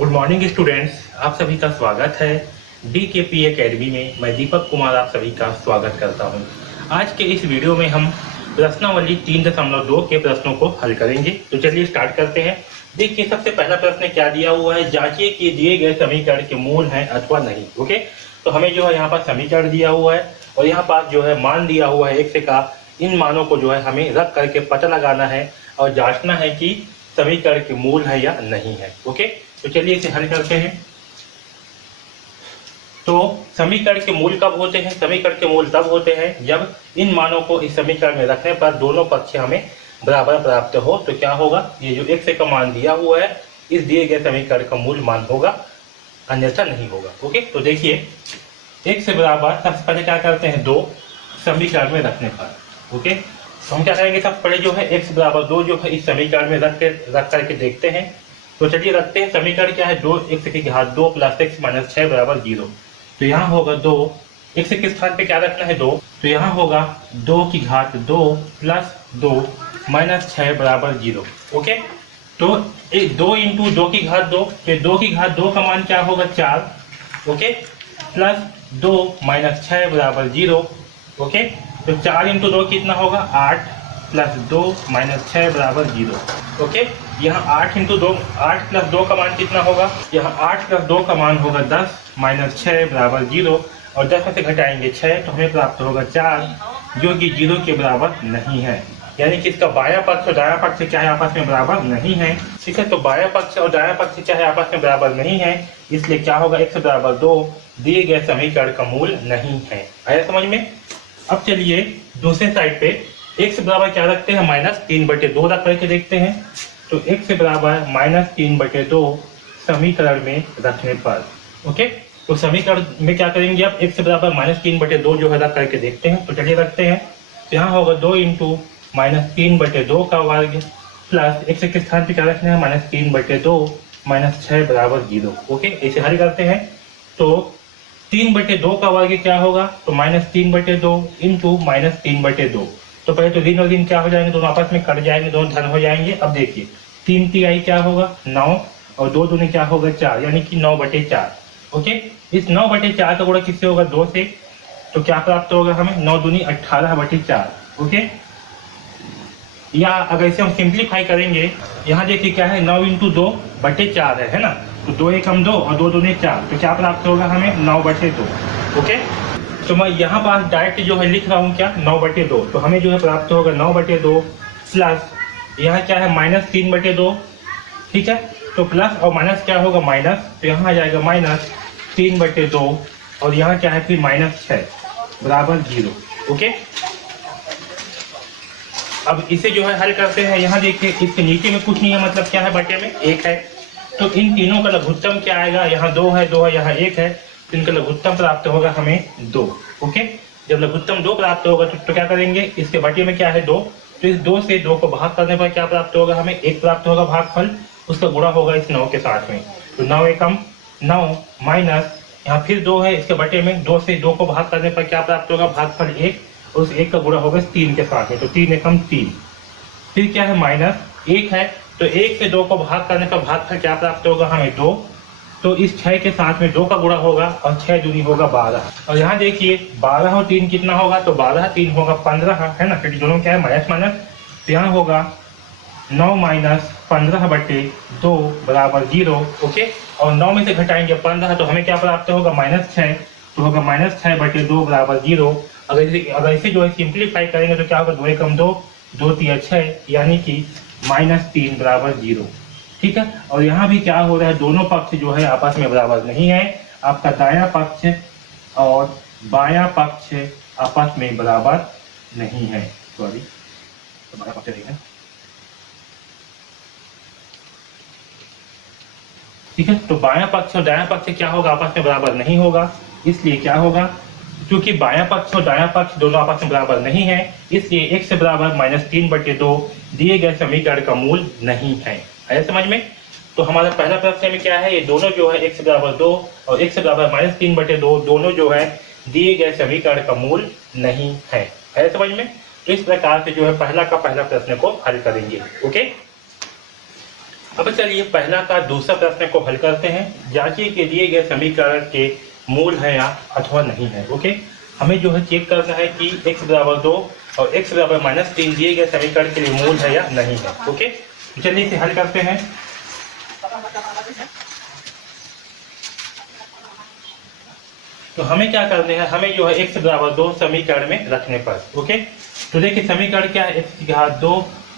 Good morning students, आप सभी का स्वागत है DKP एकेडमी में। मैं दीपक कुमार आप सभी का स्वागत करता हूं। आज के इस वीडियो में हम प्रश्नावली 3.2 के प्रश्नों को हल करेंगे। तो चलिए स्टार्ट करते हैं। देखिए, सबसे पहला प्रश्न क्या दिया हुआ है, जांचिए कि दिए गए समीकरण के मूल हैं अथवा नहीं। ओके, तो हमें जो है यहाँ पर समीकरण दिया हुआ है और यहाँ पर जो है मान दिया हुआ है x का। इन मानों को जो है हमें रख करके पता लगाना है और जांचना है कि समीकरण के मूल है या नहीं है। ओके, तो चलिए इसे हल करते हैं। तो समीकरण के मूल कब होते हैं? समीकरण के मूल तब होते हैं जब इन मानों को इस समीकरण में रखने पर दोनों पक्ष हमें बराबर प्राप्त हो। तो क्या होगा, ये जो x का मान दिया हुआ है इस दिए गए समीकरण का मूल मान होगा, अन्यथा नहीं होगा। ओके, तो देखिए x से बराबर सबसे पहले क्या करते हैं, 2 समीकरण में रखने पर। ओके, तो हम क्या करेंगे, सबसे पहले जो है x बराबर 2 जो है इस समीकरण में रख करके देखते हैं। तो चलिए रखते हैं। समीकरण क्या है, 2x की घात 2 प्लस x माइनस 6 बराबर 0। तो यहाँ होगा 2, x के स्थान पे क्या रखना है 2, तो यहाँ होगा 2 की घात 2 प्लस 2 माइनस 6 बराबर 0। ओके, तो 2 इंटू 2 की घात 2, तो 2 की घात 2 का मान क्या होगा 4। ओके, प्लस 2 माइनस 6 बराबर 0। ओके, तो 4 इंटू 2 कितना होगा 8 प्लस 2 माइनस 6 बराबर 0। ओके, यहाँ 8 इंटू 2, 8 प्लस 2 का मान कितना होगा, यहाँ 8 प्लस 2 का मान होगा 10 माइनस 6 बराबर 0। और 10 में से घटाएंगे 6 तो हमें प्राप्त होगा 4, जो कि 0 के बराबर नहीं है। यानी कि इसका बायां पक्ष और दायां पक्ष क्या है, आपस में बराबर नहीं है। ठीक है, तो बायां पक्ष और दायां पक्ष क्या है, आपस में बराबर नहीं है, इसलिए क्या होगा x बराबर 2 दिए गए समीकरण का मूल नहीं है। आया समझ में? अब चलिए दूसरे साइड पे x बराबर क्या रखते हैं, -3/2 रख करके देखते हैं। तो x बराबर -3/2 समीकरण में रखने पर। ओके, तो समीकरण में क्या करेंगे, अब x बराबर -3/2 जो है रख करके देखते हैं। तो चलिए रखते हैं। तो यहाँ होगा 2 इंटू -3/2 का वर्ग प्लस x के स्थान पे क्या रखना है, -3/2 माइनस 6 बराबर 0। ओके, इसे हल करते हैं। तो 3/2 का वर्ग क्या होगा, तो -3/2 इंटू -3/2। तो पहले तो ऋण और ऋण क्या हो जाएंगे, दोनों आपस में कट जाएंगे, दोनों धन हो जाएंगे। अब देखिए 3 तिहाई क्या होगा 9 और 2 दूनी क्या होगा 4, यानी कि 9/4। ओके, इस 9/4 का गुणा किससे होगा 2 से, तो क्या प्राप्त होगा हमें 9 दूनी 18/4। ओके, या अगर इसे हम सिंप्लीफाई करेंगे, यहाँ देखिए क्या है 9 इंटू 2/4 है ना, तो 2 एकम 2 और 2 दूनी 4, तो क्या प्राप्त होगा हमें 9/2। ओके, तो मैं यहाँ पास डायरेक्ट जो है लिख रहा हूँ क्या 9/2, तो हमें जो है प्राप्त होगा 9/2 प्लस यहाँ क्या है -3/2। ठीक है, तो प्लस और माइनस क्या होगा माइनस, तो यहाँ आ जाएगा -3/2 और यहाँ क्या है फिर -6 बराबर 0। ओके, अब इसे जो है हल करते हैं। यहाँ देखिए इसके नीचे में कुछ नहीं है, मतलब क्या है बटे में 1 है। तो इन तीनों का लघुत्तम क्या आएगा, यहाँ 2 है, 2 है, यहाँ 1 है, तो इनका लघुत्तम प्राप्त होगा हमें 2। ओके, जब लघुत्तम 2 प्राप्त होगा तो क्या करेंगे, इसके बटे में क्या है 2, तो इस 2 से 2 को भाग करने पर क्या प्राप्त होगा हमें 1 प्राप्त होगा भागफल, उसका गुणा होगा इस 9 के साथ में। तो 9 एकम 9 माइनस यहाँ फिर 2 है, इसके बटे में 2 से 2 को भाग करने पर क्या प्राप्त होगा भागफल 1, उस 1 का गुणा होगा 3 के साथ में, तो 3 एकम 3। फिर क्या है -1 है, तो 1 से 2 को भाग करने पर भागफल क्या प्राप्त होगा हमें 2, तो इस 6 के साथ में 2 का गुणा होगा और 6 दूनी होगा 12। और यहाँ देखिए 12 और 3 कितना होगा, तो 12 3 होगा 15 है ना, क्योंकि दोनों क्या है माइनस माइनस। तो यहाँ होगा 9 माइनस 15/2 बराबर 0। ओके, और 9 में से घटाएंगे 15 तो हमें क्या प्राप्त होगा -6, तो होगा -6/2 बराबर 0। अगर इसे जो है सिंप्लीफाई करेंगे तो क्या होगा 2 एकम 2, 2 तिया 6, यानी कि -3 बराबर 0। ठीक है, और यहाँ भी क्या हो रहा है, दोनों पक्ष जो है आपस में बराबर नहीं है। आपका दायां पक्ष और बायां पक्ष आपस में बराबर नहीं है। सॉरी, तो बायां पक्ष देखें। ठीक है, तो बायां पक्ष और दायां पक्ष क्या होगा, आपस में बराबर नहीं होगा। इसलिए क्या होगा, क्योंकि बायां पक्ष और दायां पक्ष दोनों आपस में बराबर नहीं है, इसलिए x बराबर -3/2 दिए गए समीकरण का मूल नहीं है। आया समझ में? तो हमारा पहला प्रश्न में क्या है, ये दोनों जो है x बराबर 2 और x बराबर -3/2 दोनों जो है दिए गए समीकरण का मूल नहीं है। आया समझ में? तो इस प्रकार से जो है पहला का पहला प्रश्न को हल करेंगे। ओके, अब चलिए पहला का दूसरा प्रश्न को हल करते हैं। जांचिए कि दिए गए समीकरण के मूल है या अथवा नहीं है। ओके, हमें जो है चेक करना है कि x बराबर 2 और x बराबर -3 दिए गए समीकरण के लिए मूल है या नहीं है। ओके, तो चलिए इसे हल करते हैं। तो हमें क्या करना है, हमें जो है x बराबर 2 समीकरण में रखने पर। ओके, तो देखिए समीकरण क्या है, x की घात 2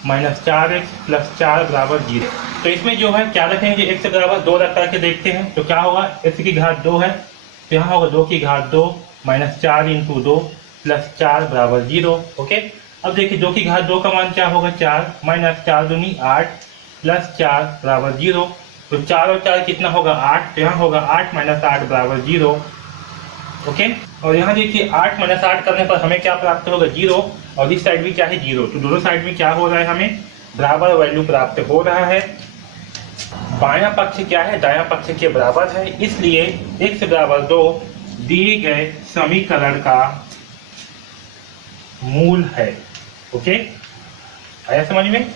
माइनस 4x प्लस 4 बराबर 0। तो इसमें जो है क्या रखेंगे, x बराबर 2 रख करके देखते हैं। तो क्या होगा, x की घात 2 है तो यहाँ होगा 2 की घात 2 माइनस 4 इंटू 2 प्लस 4 बराबर 0। ओके, अब देखिए 2 की घात 2 का मान क्या होगा, 4 माइनस 4 दूनी 8 प्लस 4 बराबर 0। तो 4 और 4 कितना होगा, 8। तो यहाँ होगा 8 माइनस 8 बराबर 0। ओके, और यहाँ देखिए 8 माइनस 8 करने पर हमें क्या प्राप्त होगा, 0। और इस साइड भी क्या है, 0। तो दोनों साइड में क्या हो रहा है, हमें बराबर वैल्यू प्राप्त हो रहा है। बायां पक्ष क्या है, दायां पक्ष के बराबर है, इसलिए x बराबर 2 दिए गए समीकरण का मूल है। ओके, आया समझ में।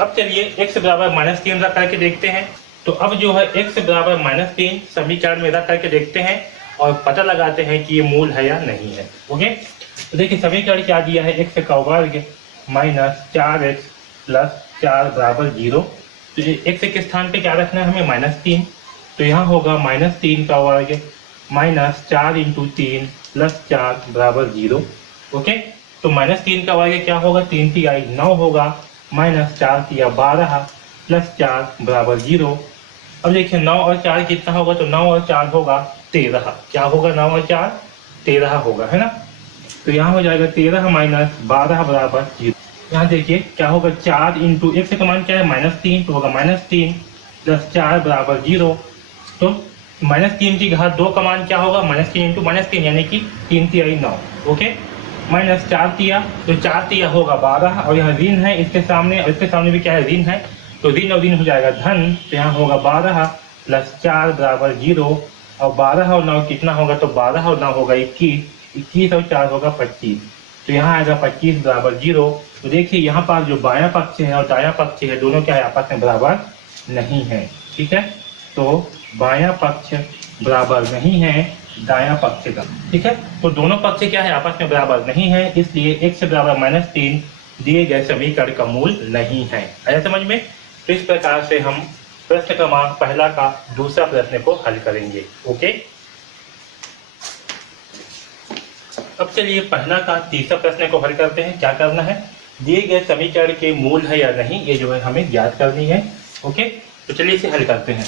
अब चलिए x बराबर -3 रख करके देखते हैं। तो अब जो है x बराबर -3 समीकरण में रख करके देखते हैं और पता लगाते हैं कि ये मूल है या नहीं है। ओके, तो देखिए समीकरण क्या दिया है, x का वर्ग माइनस 4x प्लस 4 बराबर 0। तो x के स्थान पे क्या रखना है हमें, -3। तो यहाँ होगा -3 का वर्ग माइनस 4 इंटू 3 प्लस 4 बराबर 0। ओके, तो -3 का वर्ग क्या होगा, 3 तिहाई 9 होगा, माइनस 4 तिया 12 प्लस 4 बराबर 0। अब देखिए 9 और 4 कितना होगा, तो 9 और 4 होगा 13। क्या होगा, 9 और 4 13 होगा, है ना। तो यहाँ हो जाएगा 13 माइनस 12 बराबर 0। यहाँ देखिए क्या होगा, 4 इंटू x का मान क्या है, -3। तो होगा -3 प्लस 4 बराबर 0। तो -3 की घात 2 का मान क्या होगा, -3 इंटू -3 यानी कि 3 तिहाई 9। ओके, माइनस 4 तिया, तो 4 तिया होगा 12। और यहाँ ऋण है इसके सामने, और इसके सामने भी क्या है, ऋण है। तो ऋण और ऋण हो जाएगा धन। तो यहाँ होगा 12 प्लस 4 बराबर 0। और 12 और 9 कितना होगा, तो 12 और 9 होगा 21, 21 और 4 होगा 25। तो यहाँ आएगा 25 बराबर 0। तो देखिए यहाँ पर जो बायां पक्ष है और दायां पक्ष है दोनों क्या है, आपस में बराबर नहीं है। ठीक है, तो बायां पक्ष बराबर नहीं है दायां पक्ष का। ठीक है, तो दोनों पक्ष क्या है, आपस में बराबर नहीं है, इसलिए x बराबर -3 दिए गए समीकरण का मूल नहीं है। आया समझ में। तो इस प्रकार से हम प्रश्न क्रमांक पहला का दूसरा प्रश्न को हल करेंगे। ओके, अब चलिए पहला का तीसरा प्रश्न को हल करते हैं। क्या करना है, दिए गए समीकरण के मूल है या नहीं, ये जो है हमें ज्ञात करनी है। ओके, तो चलिए इसे हल करते हैं।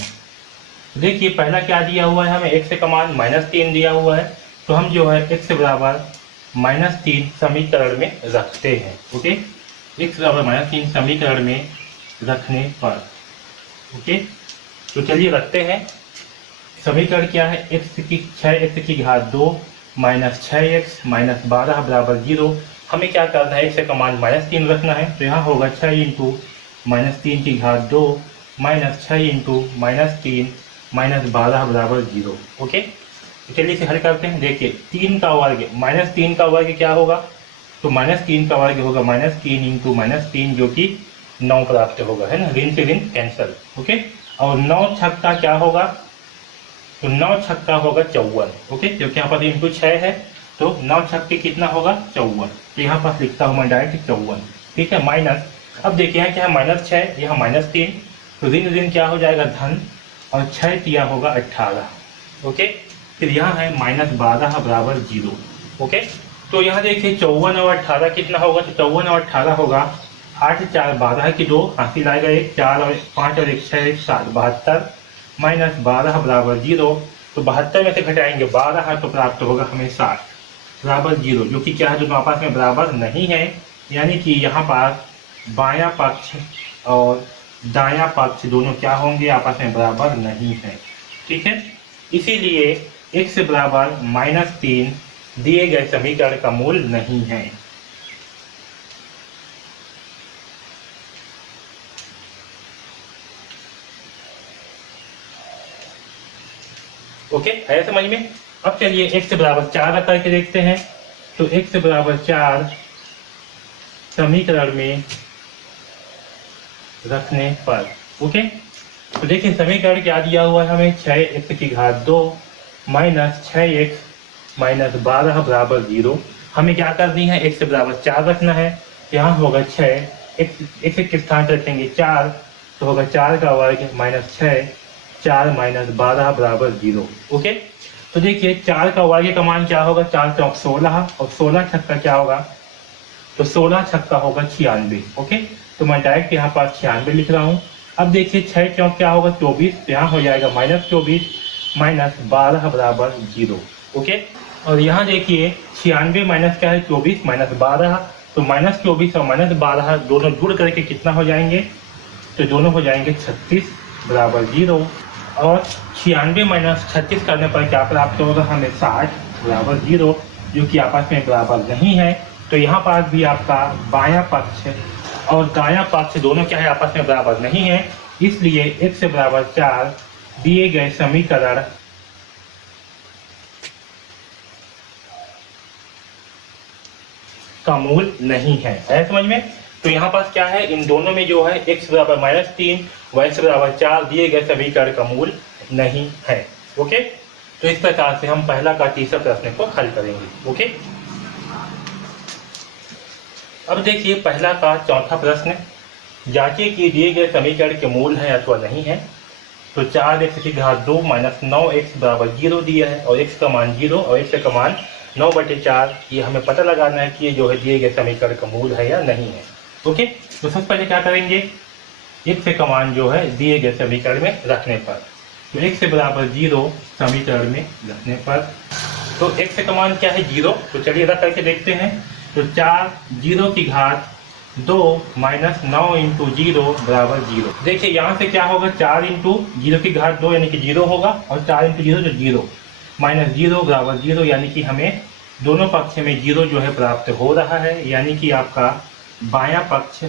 देखिए पहला क्या दिया हुआ है, हमें x का मान -3 दिया हुआ है। तो हम जो है x बराबर -3 समीकरण में रखते हैं। ओके, x बराबर -3 समीकरण में रखने पर। ओके, तो चलिए रखते हैं। समीकरण क्या है, x की घात 2 माइनस 6x माइनस 12 बराबर 0। हमें क्या करना है, x का मान -3 रखना है। तो यहाँ होगा 6 इंटू -3 की घात 2 माइनस 6 इंटू -3 माइनस 12 बराबर 0। ओके, तो चलिए इसे हल करते हैं। देखिए 3 का वर्ग, -3 का वर्ग क्या होगा, तो -3 का वर्ग होगा -3 इंटू -3 जो कि 9 प्राप्त होगा, है ना। ऋण से ऋण कैंसल। ओके, और 9 छक्का क्या होगा, तो 9 छक्का होगा 54। ओके, क्योंकि यहाँ पर इंटू 6 है तो 9 छक्के कितना होगा, 54। तो यहाँ पर लिखता हूँ मैं डायरेक्ट 54। ठीक है, माइनस, अब देखिए यहाँ क्या है, -6, यहाँ -3, तो ऋण ऋण क्या हो जाएगा धन, और 6 तिया होगा 18। ओके, फिर यहाँ है -12 बराबर 0। ओके, तो यहाँ देखिए 54 और 18 कितना होगा, तो 54 और 18 होगा 8 4 12 की 2 हासिल आएगा 1 4 और 5 और 1 6 1 7 72 माइनस 12 बराबर 0। तो 72 में से घटाएंगे 12 तो प्राप्त होगा हमें 60 बराबर 0, जो कि क्या है, दोनों आपस में बराबर नहीं है। यानी कि यहाँ पर बायां पक्ष और दायां पक्ष दोनों क्या होंगे, आपस में बराबर नहीं है। ठीक है, इसीलिए x बराबर -3 दिए गए समीकरण का मूल नहीं है। ओके, है समझ में। अब चलिए x बराबर 4 रख करके देखते हैं। तो x बराबर 4 समीकरण में रखने पर। ओके, तो देखिए समीकरण क्या दिया हुआ है हमें, 6x की घात 2 माइनस 6x माइनस 12 बराबर 0। हमें क्या करनी है, x से बराबर 4 रखना है। यहाँ होगा 6, x के स्थान पर रखेंगे 4, तो होगा 4 का वर्ग माइनस 6, 4 माइनस 12 बराबर 0। ओके, तो देखिए 4 का वर्ग का मान क्या होगा, 4 चौक 16 और 16 छक्का क्या होगा, तो 16 छक्का होगा 96। ओके, तो मैं डायरेक्ट यहाँ पर 96 लिख रहा हूँ। अब देखिए 6 चौक क्या होगा 24, तो यहाँ हो जाएगा माइनस 24 माइनस 12 बराबर 0। ओके, और यहाँ देखिए 96 माइनस क्या है 24 माइनस 12, तो माइनस 24 और माइनस 12 दोनों जुड़ करके कितना हो जाएंगे, तो दोनों हो जाएंगे 36 बराबर 0। और 96 माइनस 36 करने पर क्या प्राप्त होगा हमें 60 बराबर 0, जो कि आपस में बराबर नहीं है। तो यहाँ पर भी आपका बायां पक्ष और दायां पक्ष दोनों क्या है, आपस में बराबर नहीं है, इसलिए x से बराबर 4 दिए गए समीकरण का मूल नहीं है समझ में। तो यहाँ पास क्या है, इन दोनों में जो है x बराबर -3 y से बराबर 4 दिए गए समीकरण का मूल नहीं है। ओके, तो इस प्रकार से हम पहला का तीसरा प्रश्न को हल करेंगे। ओके, अब देखिए पहला का चौथा प्रश्न, जांचिए कि दिए गए समीकरण के मूल है अथवा नहीं है। तो 4x की घात 2 माइनस 9x बराबर 0 दिया है और x का मान 0 और x का मान 9/4, ये हमें पता लगाना है कि ये जो है दिए गए समीकरण का मूल है या नहीं है। ओके, तो सबसे पहले क्या करेंगे, x का मान जो है दिए गए समीकरण में रखने पर, तो x से बराबर 0 समीकरण में रखने पर, तो x का मान क्या है 0, तो चलिए रख करके देखते हैं। तो 4 0 की घात 2 माइनस 9 इंटू 0 बराबर 0। देखिए यहाँ से क्या होगा, 4 इंटू 0 की घात 2 यानी कि 0 होगा, और 4 इंटू 0 जो 0 माइनस 0 बराबर 0, यानी कि हमें दोनों पक्ष में 0 जो है प्राप्त हो रहा है, यानी कि आपका बायां पक्ष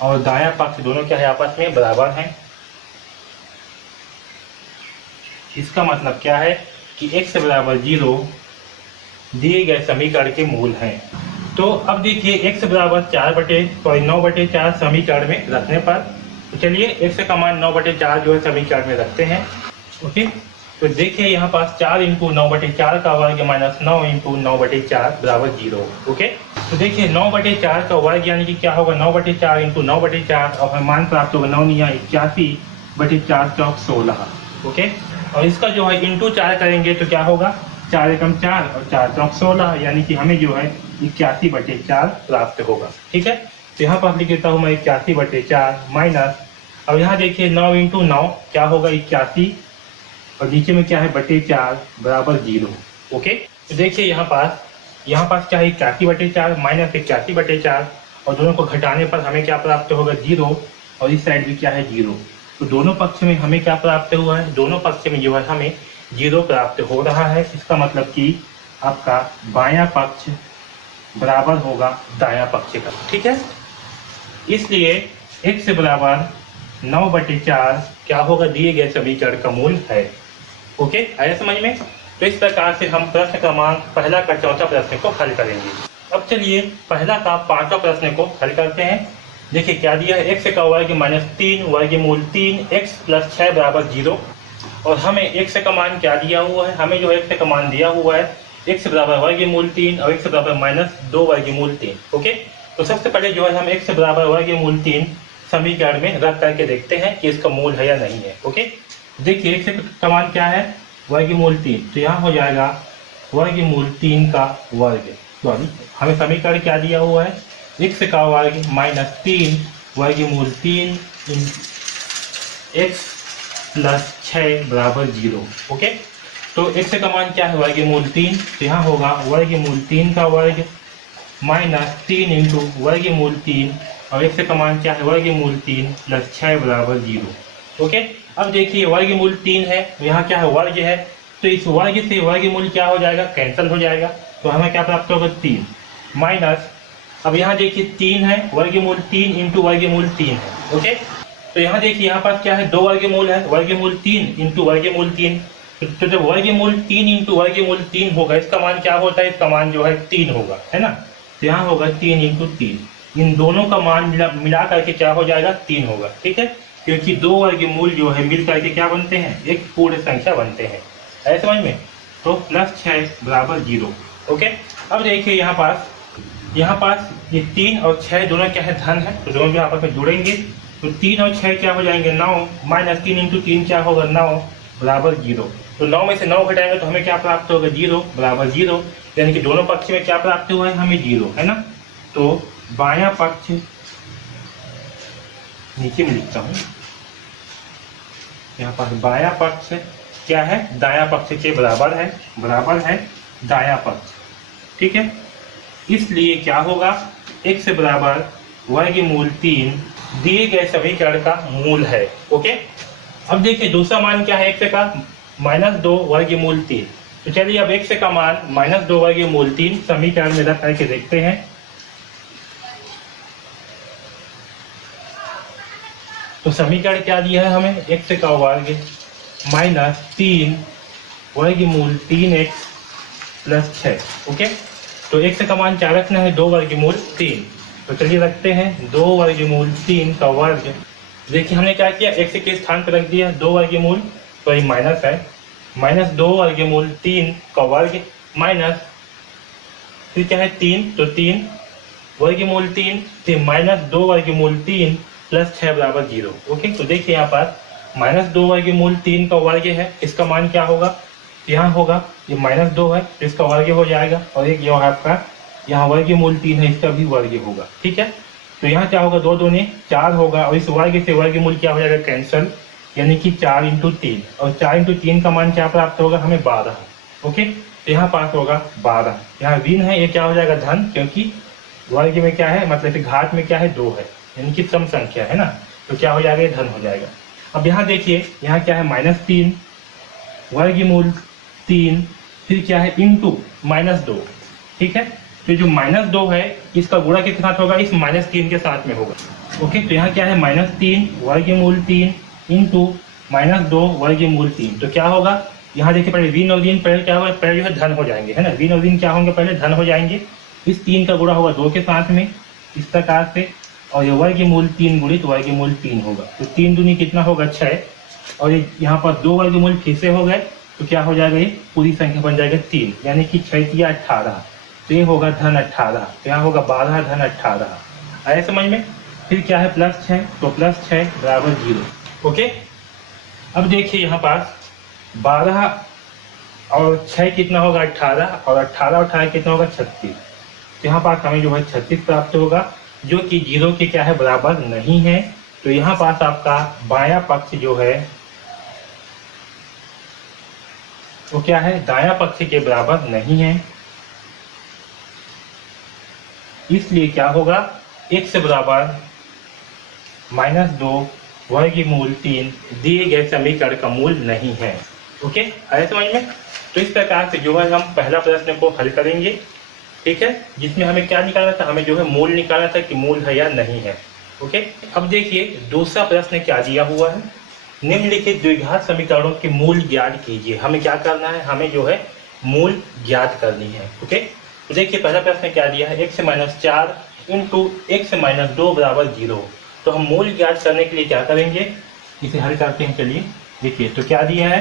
और दायां पक्ष दोनों क्या है, आपस में बराबर हैं। इसका मतलब क्या है कि x बराबर 0 दिए गए समीकरण के मूल हैं। तो अब देखिए x बराबर 9/4 समीकरण में रखने पर, तो चलिए x का मान 9/4 जो है समीकरण में रखते हैं। ओके, तो देखिए यहाँ पास 4 इंटू 9/4 का वर्ग माइनस 9 इंटू 9/4 बराबर 0। ओके, तो देखिए 9/4 का वर्ग यानी कि क्या होगा, 9/4 इंटू 9/4 और हमें मान प्राप्त होगा 9 × 81/4 चौक 16। ओके, और इसका जो है इंटू 4 करेंगे तो क्या होगा, 4 एकम 4 और 4 चौक 16, यानी कि हमें जो है 81/4 प्राप्त होगा। ठीक है, तो यहाँ पर लिख देता हूँ मैं 81/4 माइनस, अब यहाँ देखिए 9 इंटू 9 क्या होगा 81, और नीचे में क्या है /4 बराबर 0। ओके, तो देखिए यहाँ पास क्या है 81/4 माइनस 81/4, और दोनों को घटाने पर हमें क्या प्राप्त होगा 0, और इस साइड भी क्या है 0। तो दोनों पक्ष में हमें क्या प्राप्त हुआ है, दोनों पक्ष में जो है हमें 0 प्राप्त हो रहा है। इसका मतलब कि आपका बायां पक्ष बराबर होगा दायां पक्ष का। ठीक है, इसलिए x बराबर 9/4 क्या होगा, दिए गए समीकरण का मूल है। ओके, आया समझ में। तो इस प्रकार से हम प्रश्न क्रमांक पहला का चौथा प्रश्न को हल करेंगे। अब चलिए पहला का पांचवा प्रश्न को हल करते हैं। देखिए क्या दिया है, x का वर्ग माइनस 3 वर्गमूल 3x प्लस 6 बराबर 0, और हमें x का मान क्या दिया हुआ है, हमें जो x का मान दिया हुआ है x बराबर वर्गमूल 3 और x बराबर माइनस 2 वर्गमूल 3। ओके, तो सबसे पहले जो है हम x बराबर वर्गमूल 3 समीकरण में रख करके देखते हैं कि इसका मूल है या नहीं है। ओके, देखिए x का मान क्या है, वर्गमूल 3, तो यहाँ हो जाएगा वर्गमूल 3 का वर्ग। सॉरी, हमें समीकरण क्या दिया हुआ है, x का वर्ग माइनस 3 वर्गमूल 3 x प्लस 6 बराबर 0। ओके, तो x का मान क्या है वर्गमूल 3, तो यहाँ होगा वर्गमूल 3 का वर्ग माइनस 3 इंटू वर्गमूल 3, और x का मान क्या है वर्गमूल 3 प्लस 6 बराबर 0। ओके, अब देखिए वर्गमूल 3 है, यहाँ क्या है वर्ग है, तो इस वर्ग से वर्गमूल क्या हो जाएगा, कैंसिल हो जाएगा, तो हमें क्या प्राप्त होगा 3 माइनस, अब यहाँ देखिए 3 है, वर्गमूल 3 इंटू वर्गमूल 3 है। ओके, तो यहाँ देखिए यहाँ पास क्या है, 2 वर्गमूल है, वर्गमूल 3 इंटू वर्गमूल 3, तो जब वर्गमूल 3 इंटू वर्गमूल 3 होगा, इसका मान क्या होता है, इसका मान जो है 3 होगा, है ना। तो यहाँ होगा 3 इंटू 3, इन दोनों का मान मिला करके क्या हो जाएगा 3 होगा, ठीक है, क्योंकि दो वर्गमूल जो है मिल करके क्या बनते हैं, एक पूर्ण संख्या बनते हैं, है समझ में। तो +6 बराबर 0। ओके, अब देखिए यहाँ पास ये 3 और 6 दोनों क्या है, धन है, तो दोनों भी आपस में जुड़ेंगे, तो 3 और 6 क्या हो जाएंगे 9, -3 × 3 क्या होगा 9 बराबर 0। तो 9 में से 9 घटाएंगे तो हमें क्या प्राप्त होगा 0 बराबर 0, यानी कि दोनों पक्ष में क्या प्राप्त हुआ है हमें 0, है ना। तो बायां पक्ष नीचे में लिखता हूं, यहाँ पास बायां पक्ष क्या है, दायां पक्ष के बराबर है दायां पक्ष, ठीक है। इसलिए क्या होगा, x बराबर वर्गमूल 3 दिए गए समीकरण का मूल है। ओके, अब देखिए दूसरा मान क्या है x का, -2 वर्गमूल 3। तो चलिए अब x का मान -2 वर्गमूल 3 समीकरण में रख करके देखते हैं। तो समीकरण क्या दिया है हमें, x का वर्ग -3 वर्गमूल 3x + 6। ओके, तो x का मान क्या रखना है, 2 वर्गमूल 3। तो चलिए रखते हैं 2 वर्गमूल 3 का वर्ग। देखिए हमने क्या किया, x के स्थान पर रख दिया 2 वर्गमूल, तो ये माइनस है, -2 वर्गमूल 3 का वर्ग माइनस फिर क्या है 3, तो 3 वर्गमूल 3 फिर -2 वर्गमूल 3 + 6 बराबर 0। ओके, तो देखिए यहाँ पर -2 वर्गमूल 3 का वर्ग है, इसका मान क्या होगा, यहाँ होगा ये -2 है तो इसका वर्ग हो जाएगा, और एक जो है आपका यहाँ वर्गमूल 3 है इसका भी वर्ग होगा, ठीक है। तो यहाँ क्या होगा, 2 दूनी 4 होगा, और इस वर्ग से वर्गमूल क्या हो जाएगा कैंसल, यानी कि 4 × 3, और 4 × 3 का मान क्या प्राप्त होगा हमें 12। ओके, तो यहाँ पास होगा 12, यहाँ ऋण है, ये क्या हो जाएगा धन, क्योंकि वर्ग में क्या है, मतलब कि घात में क्या है 2 है, यानी कि सम संख्या है ना, तो क्या हो जाएगा, धन हो जाएगा। अब यहाँ देखिए यहाँ क्या है -3 वर्गमूल 3 फिर क्या है इंटू -2, ठीक है। तो जो -2 है इसका गुणा किसके साथ होगा, इस -3 के साथ में होगा। ओके, तो यहाँ क्या है -3 वर्गमूल 3 इंटू -2 वर्गमूल 3, तो क्या होगा, यहाँ देखिए पहले ऋण और ऋण पहले क्या होगा, पहले जो है धन हो जाएंगे, है ना, ऋण और ऋण क्या होंगे पहले धन हो जाएंगे। इस 3 का गुणा होगा 2 के साथ में इस प्रकार से, और ये वर्गमूल 3 गुणित वर्गमूल 3 होगा, तो 3 दूनी कितना होगा 6, और ये यहाँ पर 2 वर्गमूल फिर से हो गए, तो क्या हो जाएगा, ये पूरी संख्या बन जाएगा 3, यानी कि 6 × 18, तो ये होगा धन 18, तो यहाँ होगा 12 धन 18, आया समझ में। फिर क्या है +6, तो +6 बराबर 0। ओके, अब देखिए यहाँ पास 12 और 6 कितना होगा 18, और 18 और 18 कितना होगा 36, तो यहाँ पास हमें जो है 36 प्राप्त होगा, जो कि 0 के क्या है बराबर नहीं है। तो यहाँ पास आपका बायां पक्ष जो है वो क्या है, दायां पक्ष के बराबर नहीं है, इसलिए क्या होगा, x बराबर -2 वर्गमूल 3 दिए गए समीकरण का मूल नहीं है। ओके, आया समझ में। तो इस प्रकार से जो है हम पहला प्रश्न को हल करेंगे, ठीक है, जिसमें हमें क्या निकालना था, हमें जो है मूल निकालना था कि मूल है या नहीं है। ओके, अब देखिए दूसरा प्रश्न क्या दिया हुआ है, निम्नलिखित द्विघात समीकरणों के मूल ज्ञात कीजिए। हमें क्या करना है, हमें जो है मूल ज्ञात करनी है। ओके, तो देखिए पहला प्रश्न क्या दिया है, x - 4 × x - 2 बराबर 0। तो हम मूल ज्ञात करने के लिए क्या करेंगे, इसे हल करते हैं। चलिए देखिए, तो क्या दिया है,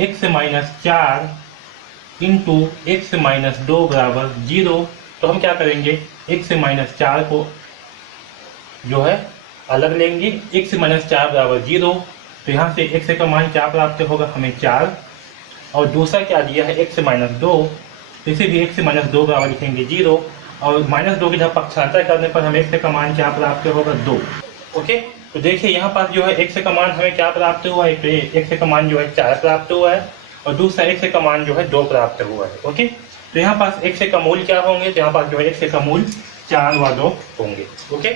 x - 4 × x - 2 बराबर 0। तो हम क्या करेंगे, x - 4 को जो है अलग लेंगे, x - 4 बराबर 0, तो यहाँ से x का मान क्या प्राप्त होगा हमें 4, और दूसरा क्या दिया है x - 2, तो इसे भी x - 2 बराबर लिखेंगे 0, और -2 की जब पक्षांतर करने पर हमें x का मान क्या प्राप्त होगा 2। ओके, तो देखिए यहाँ पास जो है x का मान हमें क्या प्राप्त हुआ है, तो x का मान जो है 4 प्राप्त हुआ है, और दूसरा x का मान जो है 2 प्राप्त हुआ है। ओके, तो यहाँ पास x का मूल क्या होंगे, तो यहाँ पास जो है x का मूल 4 व 2 होंगे। ओके,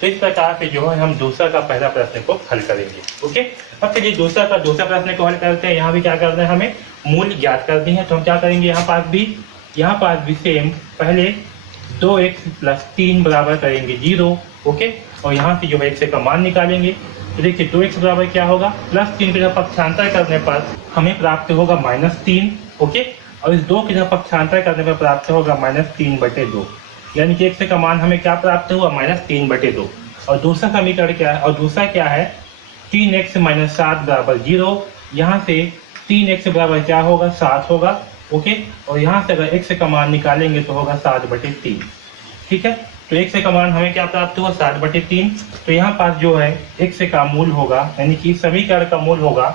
तो इस प्रकार से जो है हम दूसरा का पहला प्रश्न को हल करेंगे। ओके, अब चलिए दूसरा प्रश्न को हल करते हैं। यहाँ भी क्या करना है, हमें मूल ज्ञात करनी है, तो हम क्या करेंगे, यहाँ पास भी सेम, पहले 2x + 3 बराबर करेंगे 0। ओके, और यहाँ से जो है x का मान निकालेंगे। तो देखिए 2x बराबर क्या होगा, +3 के जब पक्षांतर करने पर हमें प्राप्त होगा -3। ओके, और इस 2 के जब पक्षांतर करने पर प्राप्त होगा -3/2। यानी कि x का मान हमें क्या प्राप्त हुआ, -3/2। और दूसरा समीकरण क्या है, और दूसरा क्या है, 3x - 7 बराबर 0। यहाँ से 3x बराबर क्या होगा, 7 होगा। ओके, और यहाँ से अगर x का मान निकालेंगे तो होगा 7/3। ठीक है, तो x का मान हमें क्या प्राप्त हुआ, 7/3। तो यहाँ पास जो है x का मूल होगा, यानी कि समीकरण का मूल होगा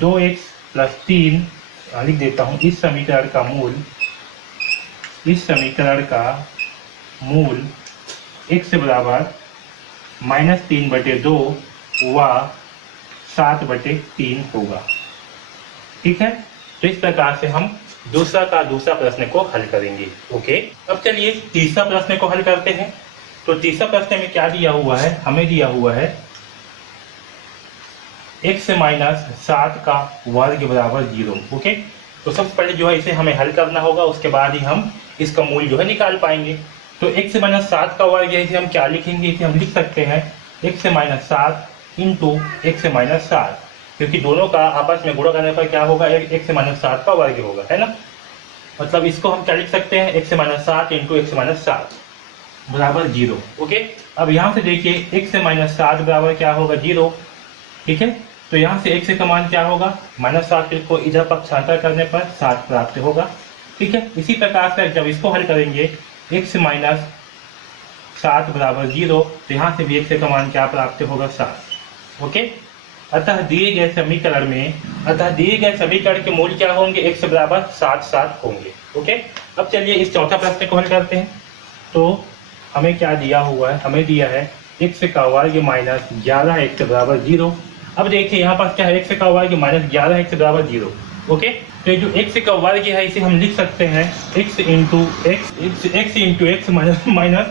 2x + 3। लिख देता हूँ, इस समीकरण का मूल x बराबर -3/2 व 7/3 होगा। ठीक है, तो इस प्रकार से हम दूसरा प्रश्न को हल करेंगे। ओके, अब चलिए तीसरा प्रश्न को हल करते हैं। तो तीसरा प्रश्न में क्या दिया हुआ है, हमें दिया हुआ है x - 7 का वर्ग बराबर 0। ओके, तो सबसे पहले जो है इसे हमें हल करना होगा, उसके बाद ही हम इसका मूल जो है निकाल पाएंगे। तो x - 7 का वर्ग है, इसे हम क्या लिखेंगे, इसे हम लिख सकते हैं x - 7 इंटू x - 7, क्योंकि दोनों का आपस में गुणा करने पर क्या होगा, x - 7 का वर्ग होगा, है ना। मतलब इसको हम क्या लिख सकते हैं, x - 7 इंटू x - 7 बराबर 0। ओके, अब यहाँ से देखिए x - 7 बराबर क्या होगा, 0। ठीक है, तो यहाँ से x का मान क्या होगा, -7 को इधर पक्षांतर करने पर 7 प्राप्त होगा। ठीक है, इसी प्रकार से जब इसको हल करेंगे x - 7 बराबर 0, तो यहाँ से भी x का मान क्या प्राप्त होगा, 7। ओके, अतः दिए गए समीकरण के मूल क्या होंगे, x बराबर 7 होंगे। ओके, अब चलिए इस चौथा प्रश्न को हल करते हैं। तो हमें क्या दिया हुआ है, हमें दिया है x का वर्ग -11x बराबर 0। अब देखिए यहाँ पास क्या है, x का वर्ग -11x बराबर 0। ओके, तो जो x का वर्ग है इसे हम लिख सकते हैं x into x minus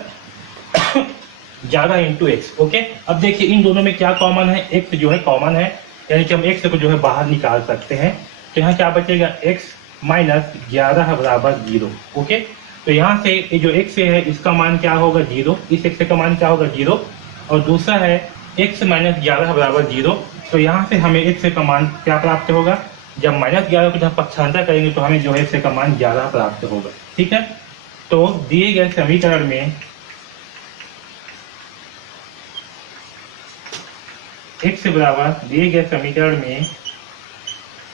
11 into x। Okay, अब देखिए इन दोनों में क्या कॉमन है, x जो है कॉमन है, यानी कि हम x को जो है बाहर निकाल सकते हैं। तो यहाँ क्या बचेगा, x - 11 बराबर 0। ओके, तो यहाँ से जो x है इसका मान क्या होगा, 0। इस x का मान क्या होगा, 0। और दूसरा है x - 11 बराबर 0। तो यहाँ से हमें x का मान क्या प्राप्त होगा, जब -11 को जब पक्षांतर करेंगे तो हमें जो है x का मान 11 प्राप्त होगा। ठीक है, तो दिए गए समीकरण में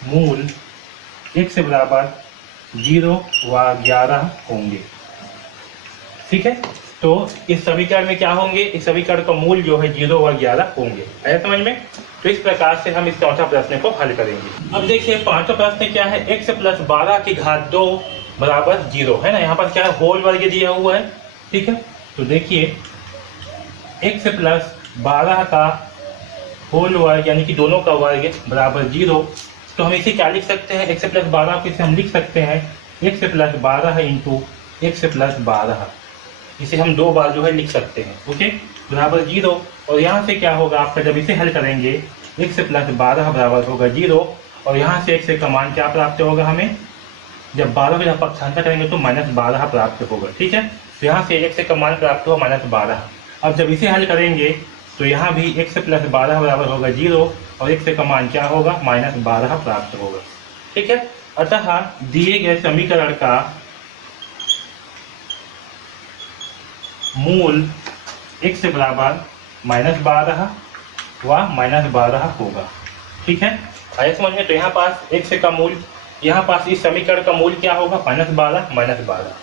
मूल x बराबर 0 व 11 होंगे। ठीक है, तो इस समीकरण में क्या होंगे, इस समीकरण का मूल जो है 0 व 11 होंगे। आया समझ में। तो इस प्रकार से हम इस चौथा प्रश्न को हल करेंगे। अब देखिए पांचवा प्रश्न क्या है, x + 12 की घात 2 बराबर 0, है ना। यहाँ पर क्या है, होल वर्ग दिया हुआ है। ठीक है, तो देखिए x + 12 का होल वर्ग यानी कि दोनों का वर्ग बराबर 0। तो हम इसे क्या लिख सकते हैं, x + 12 को इसे हम लिख सकते हैं x + 12 इंटू x + 12। इसे हम दो बार जो है लिख सकते हैं। ओके, बराबर 0। और यहाँ से क्या होगा आपका, जब इसे हल करेंगे x + 12 बराबर होगा 0। और यहाँ से x का मान क्या प्राप्त होगा हमें, जब 12 को जब पक्षांतर करेंगे तो -12 प्राप्त होगा। ठीक है, तो यहाँ से x का मान प्राप्त हुआ -12। अब जब इसे हल करेंगे तो यहाँ भी x + 12 बराबर होगा 0 और x का मान क्या होगा, -12 प्राप्त होगा। ठीक है, अतः दिए गए समीकरण का मूल x बराबर -12 व -12 होगा। ठीक है, आया समझ में। तो यहाँ पास x का मूल, यहाँ पास इस समीकरण का मूल क्या होगा, -12।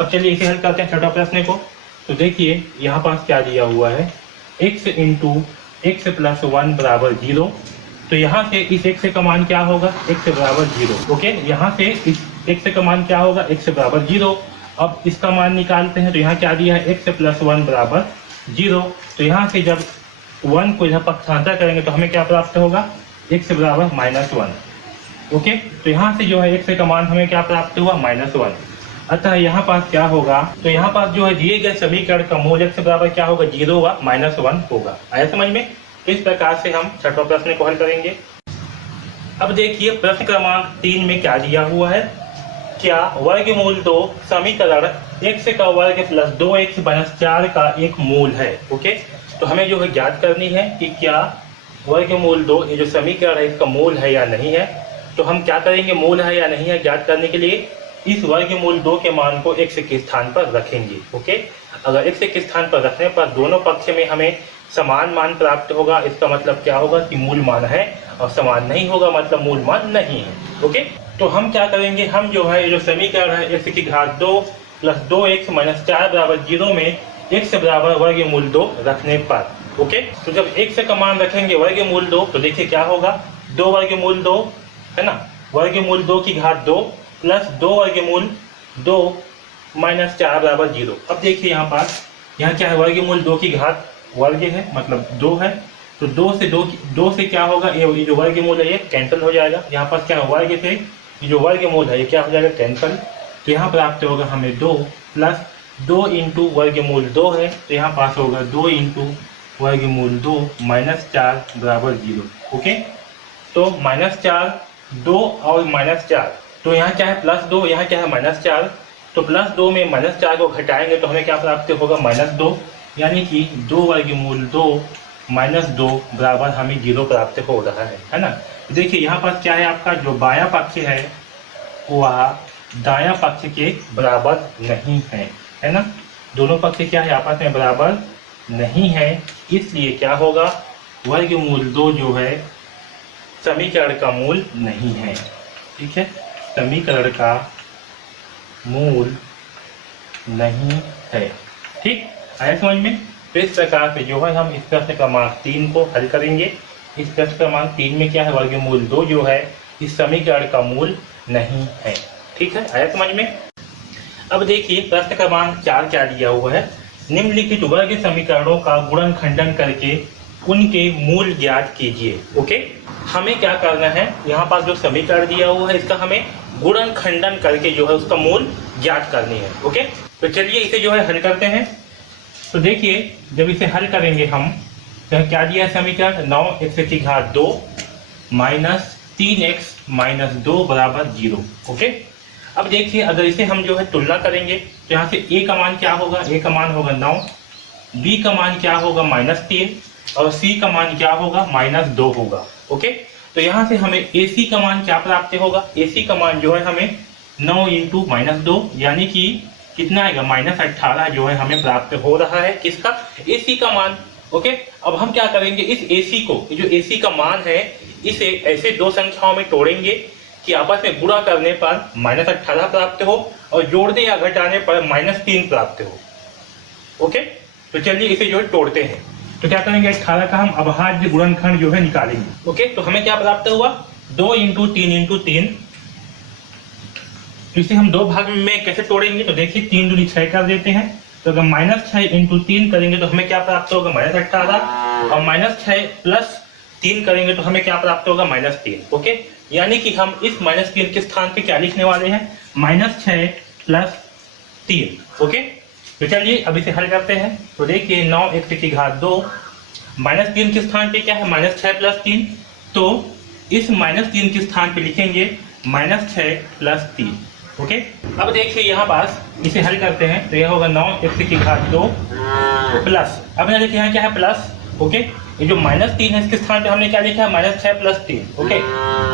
अब चलिए इसे हल करते हैं छठा प्रश्न को। तो देखिए यहाँ पास क्या दिया हुआ है, x इंटू x + 1 बराबर 0। तो यहाँ से इस x का मान क्या होगा, x बराबर 0। ओके, यहाँ से इस x का मान क्या होगा, x बराबर 0। अब इसका मान निकालते हैं। तो यहाँ क्या दिया है, x + 1 बराबर 0। तो यहाँ से जब 1 को यहाँ पक्षांतर करेंगे तो हमें क्या प्राप्त होगा, x बराबर -1। ओके, तो यहाँ से जो है x का मान हमें क्या प्राप्त हुआ, -1। अतः यहाँ पास क्या होगा, तो यहाँ पास जो है दिए गए समीकरण का मूल x बराबर क्या होगा, 0 व -1 होगा। आया समझ में। इस प्रकार से हम छठा प्रश्न को हल करेंगे। अब देखिए प्रश्न क्रमांक 3 में क्या दिया हुआ है, क्या वर्गमूल 2 समीकरण x का वर्ग + 2x - 4 का एक मूल है। ओके, तो हमें जो है ज्ञात करनी है कि क्या वर्गमूल 2 ये जो समीकरण है इसका मूल है या नहीं है। तो हम क्या करेंगे, मूल है या नहीं है ज्ञात करने के लिए इस वर्गमूल 2 के मान को x के स्थान पर रखेंगे। ओके, अगर x के स्थान पर रखने पर दोनों पक्ष में हमें समान मान प्राप्त होगा। इसका मतलब क्या होगा कि मूल मान है, और समान नहीं होगा मतलब मूल मान नहीं है। ओके, तो हम क्या करेंगे, हम जो है जो समीकरण है x की घात 2 प्लस 2x माइनस 4 बराबर 0 में x बराबर वर्गमूल 2 रखने पर, ओके, तो जब x का मान रखेंगे वर्गमूल 2 तो देखिए क्या होगा, 2 वर्गमूल 2 है ना, वर्गमूल 2 की घात 2 प्लस 2 वर्गमूल 2 माइनस 4 बराबर 0। अब देखिए यहाँ पास यहाँ क्या है, वर्गमूल 2 की घात वर्ग है मतलब 2 है, तो 2 से क्या होगा, ये जो वर्गमूल है ये कैंसिल हो जाएगा। यहाँ पास क्या है, वर्ग से ये जो वर्गमूल है ये क्या हो जाएगा, कैंसिल। तो यहाँ प्राप्त होगा हमें 2 प्लस 2 इंटू वर्गमूल 2 है, तो यहाँ पास होगा 2 इंटू वर्गमूल 2 माइनस 4 बराबर 0। ओके, तो माइनस 4 2 और माइनस 4, तो यहाँ क्या है प्लस 2, यहाँ क्या है माइनस 4, तो प्लस 2 में माइनस 4 को घटाएंगे तो हमें क्या प्राप्त होगा, माइनस 2, यानी कि 2 वर्गमूल 2 माइनस 2 बराबर हमें 0 प्राप्त हो रहा है ना। देखिए यहाँ पास क्या है, आपका जो बायां पक्ष है वह दायां पक्ष के बराबर नहीं है ना, दोनों पक्ष क्या है आपस में बराबर नहीं है, इसलिए क्या होगा, वर्गमूल 2 जो है समीकरण का मूल नहीं है। ठीक है, समीकरण का मूल नहीं है। ठीक, आया समझ में। तो इस प्रकार से जो है हम इस प्रश्न क्रमांक 3 को हल करेंगे। इस प्रश्न क्रमांक 3 में क्या है, वर्गमूल 2 जो है इस समीकरण का मूल नहीं है। ठीक है, आया समझ में। अब देखिए प्रश्न क्रमांक 4 क्या दिया हुआ है, निम्नलिखित वर्ग समीकरणों का गुणन खंडन करके उनके मूल ज्ञात कीजिए। ओके, हमें क्या करना है, यहाँ पास जो समीकरण दिया हुआ है इसका हमें गुणन खंडन करके जो है उसका मूल ज्ञात करनी है। ओके, तो चलिए इसे जो है हल करते हैं। तो देखिए जब इसे हल करेंगे हम तो क्या दिया है समीकरण, 9x की घात 2 माइनस 3x माइनस 2 बराबर 0। ओके, अब देखिए अगर इसे हम जो है तुलना करेंगे तो यहाँ से a का मान क्या होगा, a का मान होगा 9, b का मान क्या होगा -3 और c का मान क्या होगा -2 होगा। ओके, तो यहाँ से हमें ac का मान क्या प्राप्त होगा, ac का मान जो है हमें 9 इंटू -2 यानी कि कितना आएगा, -18 जो है हमें प्राप्त हो रहा है, किसका, ac का मान। ओके, अब हम क्या करेंगे, इस ac को, जो ac का मान है इसे ऐसे दो संख्याओं में तोड़ेंगे कि आपस में गुणा करने पर -18 प्राप्त हो और जोड़ने या घटाने पर -3 प्राप्त हो। ओके, तो चलिए इसे जो है तोड़ते हैं। तो क्या करेंगे, 18 का हम अभाज्य गुणनखंड जो है निकालेंगे। ओके, तो हमें क्या प्राप्त हुआ, 2 इंटू 3 इंटू 3। इसे हम दो भाग में कैसे तोड़ेंगे, तो देखिए 3 दूनी 6 कर देते हैं, तो अगर -6 इंटू 3 करेंगे तो हमें क्या प्राप्त होगा, -18, और -6 प्लस 3 करेंगे तो हमें क्या प्राप्त होगा, -3। ओके, यानी कि हम इस -3 के स्थान पे क्या लिखने वाले हैं, -6 प्लस 3। ओके, तो चलिए अब इसे हल करते हैं। तो देखिए 9x की घात 2 -3 के स्थान पे क्या है, -6 प्लस 3, तो इस -3 के स्थान पे लिखेंगे -6 प्लस 3। ओके, अब देखिए यहाँ पास इसे हल करते हैं तो यह होगा 9x की घात 2 प्लस, अब यहाँ देखिए यहाँ क्या है प्लस। ओके, ये जो -3 है इसके स्थान पे हमने क्या लिखा है, -6 प्लस 3। ओके,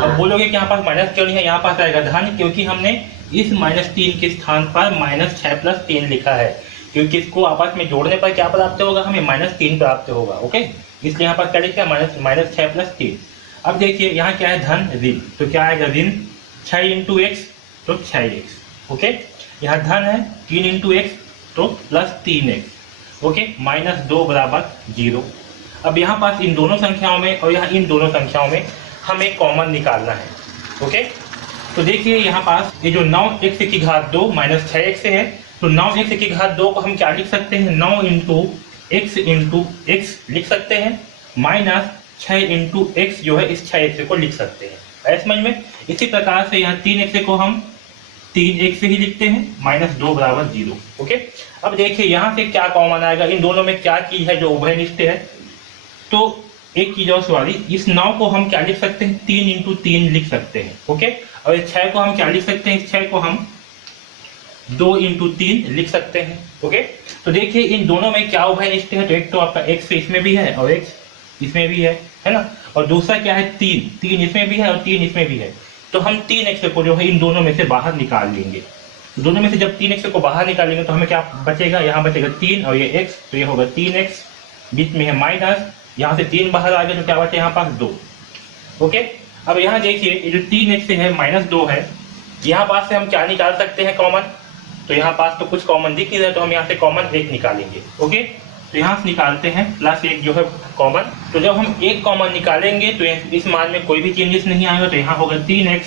अब बोलोगे कि यहाँ पास माइनस क्यों नहीं है, यहाँ पास आएगा धन, क्योंकि हमने इस -3 के स्थान पर -6 प्लस 3 लिखा है, क्योंकि इसको आपस में जोड़ने पर क्या प्राप्त होगा, हमें -3 प्राप्त होगा। ओके, इसलिए यहाँ पर क्या लिखा है, -6 प्लस 3। अब देखिए यहाँ क्या है, धन ऋण, तो क्या आएगा ऋण 6 इंटू एक्स, तो 6x। ओके, यहाँ धन है 3 इंटू एक्स, तो प्लस 3x। ओके, -2 बराबर 0। अब यहाँ पास इन दोनों संख्याओं में और यहाँ इन दोनों संख्याओं में हमें कॉमन निकालना है। ओके, तो देखिए यहाँ पास ये जो 9x की घात 2 माइनस 6x है, तो 9x की घात 2 को हम क्या लिख सकते हैं, 9 इंटू x लिख सकते हैं, माइनस 6 इंटू एक्स जो है इस 6x को लिख सकते हैं। ऐसे समझ में। इसी प्रकार से यहाँ 3x को हम 3x ही लिखते हैं, -2 बराबर 0। ओके, अब देखिए यहाँ से क्या कॉमन आएगा, इन दोनों में क्या चीज है जो उभयनिष्ठ है, तो एक चीज और सवारी, इस 9 को हम क्या लिख सकते हैं, 3 इंटू 3 लिख सकते हैं। ओके, और इस 6 को हम क्या लिख सकते हैं, इस 6 को हम 2 इंटू 3 लिख सकते हैं। ओके, तो देखिए इन दोनों में क्या उभयनिष्ठ है, तो एक तो आपका x इसमें भी है और x इसमें भी है ना, और दूसरा क्या है 3 इसमें भी है और 3 इसमें भी है, तो हम 3x को जो है इन दोनों में से बाहर निकाल लेंगे। दोनों में से जब 3x को बाहर निकालेंगे तो हमें क्या बचेगा, यहाँ बचेगा 3 और ये x, तो ये होगा 3x, बीच में है माइनस, यहाँ से 3 बाहर आ गया तो क्या बचे यहाँ पास 2। ओके, अब यहाँ देखिए ये जो 3x है -2 है, यहाँ पास से हम क्या निकाल सकते हैं कॉमन, तो यहाँ पास तो कुछ कॉमन दिख नहीं रहा तो हम यहाँ से कॉमन 1 निकालेंगे। ओके, तो यहाँ से निकालते हैं +1 जो है कॉमन, तो जब हम 1 कॉमन निकालेंगे तो इस मान में कोई भी चेंजेस नहीं आएगा, तो यहाँ होगा 3x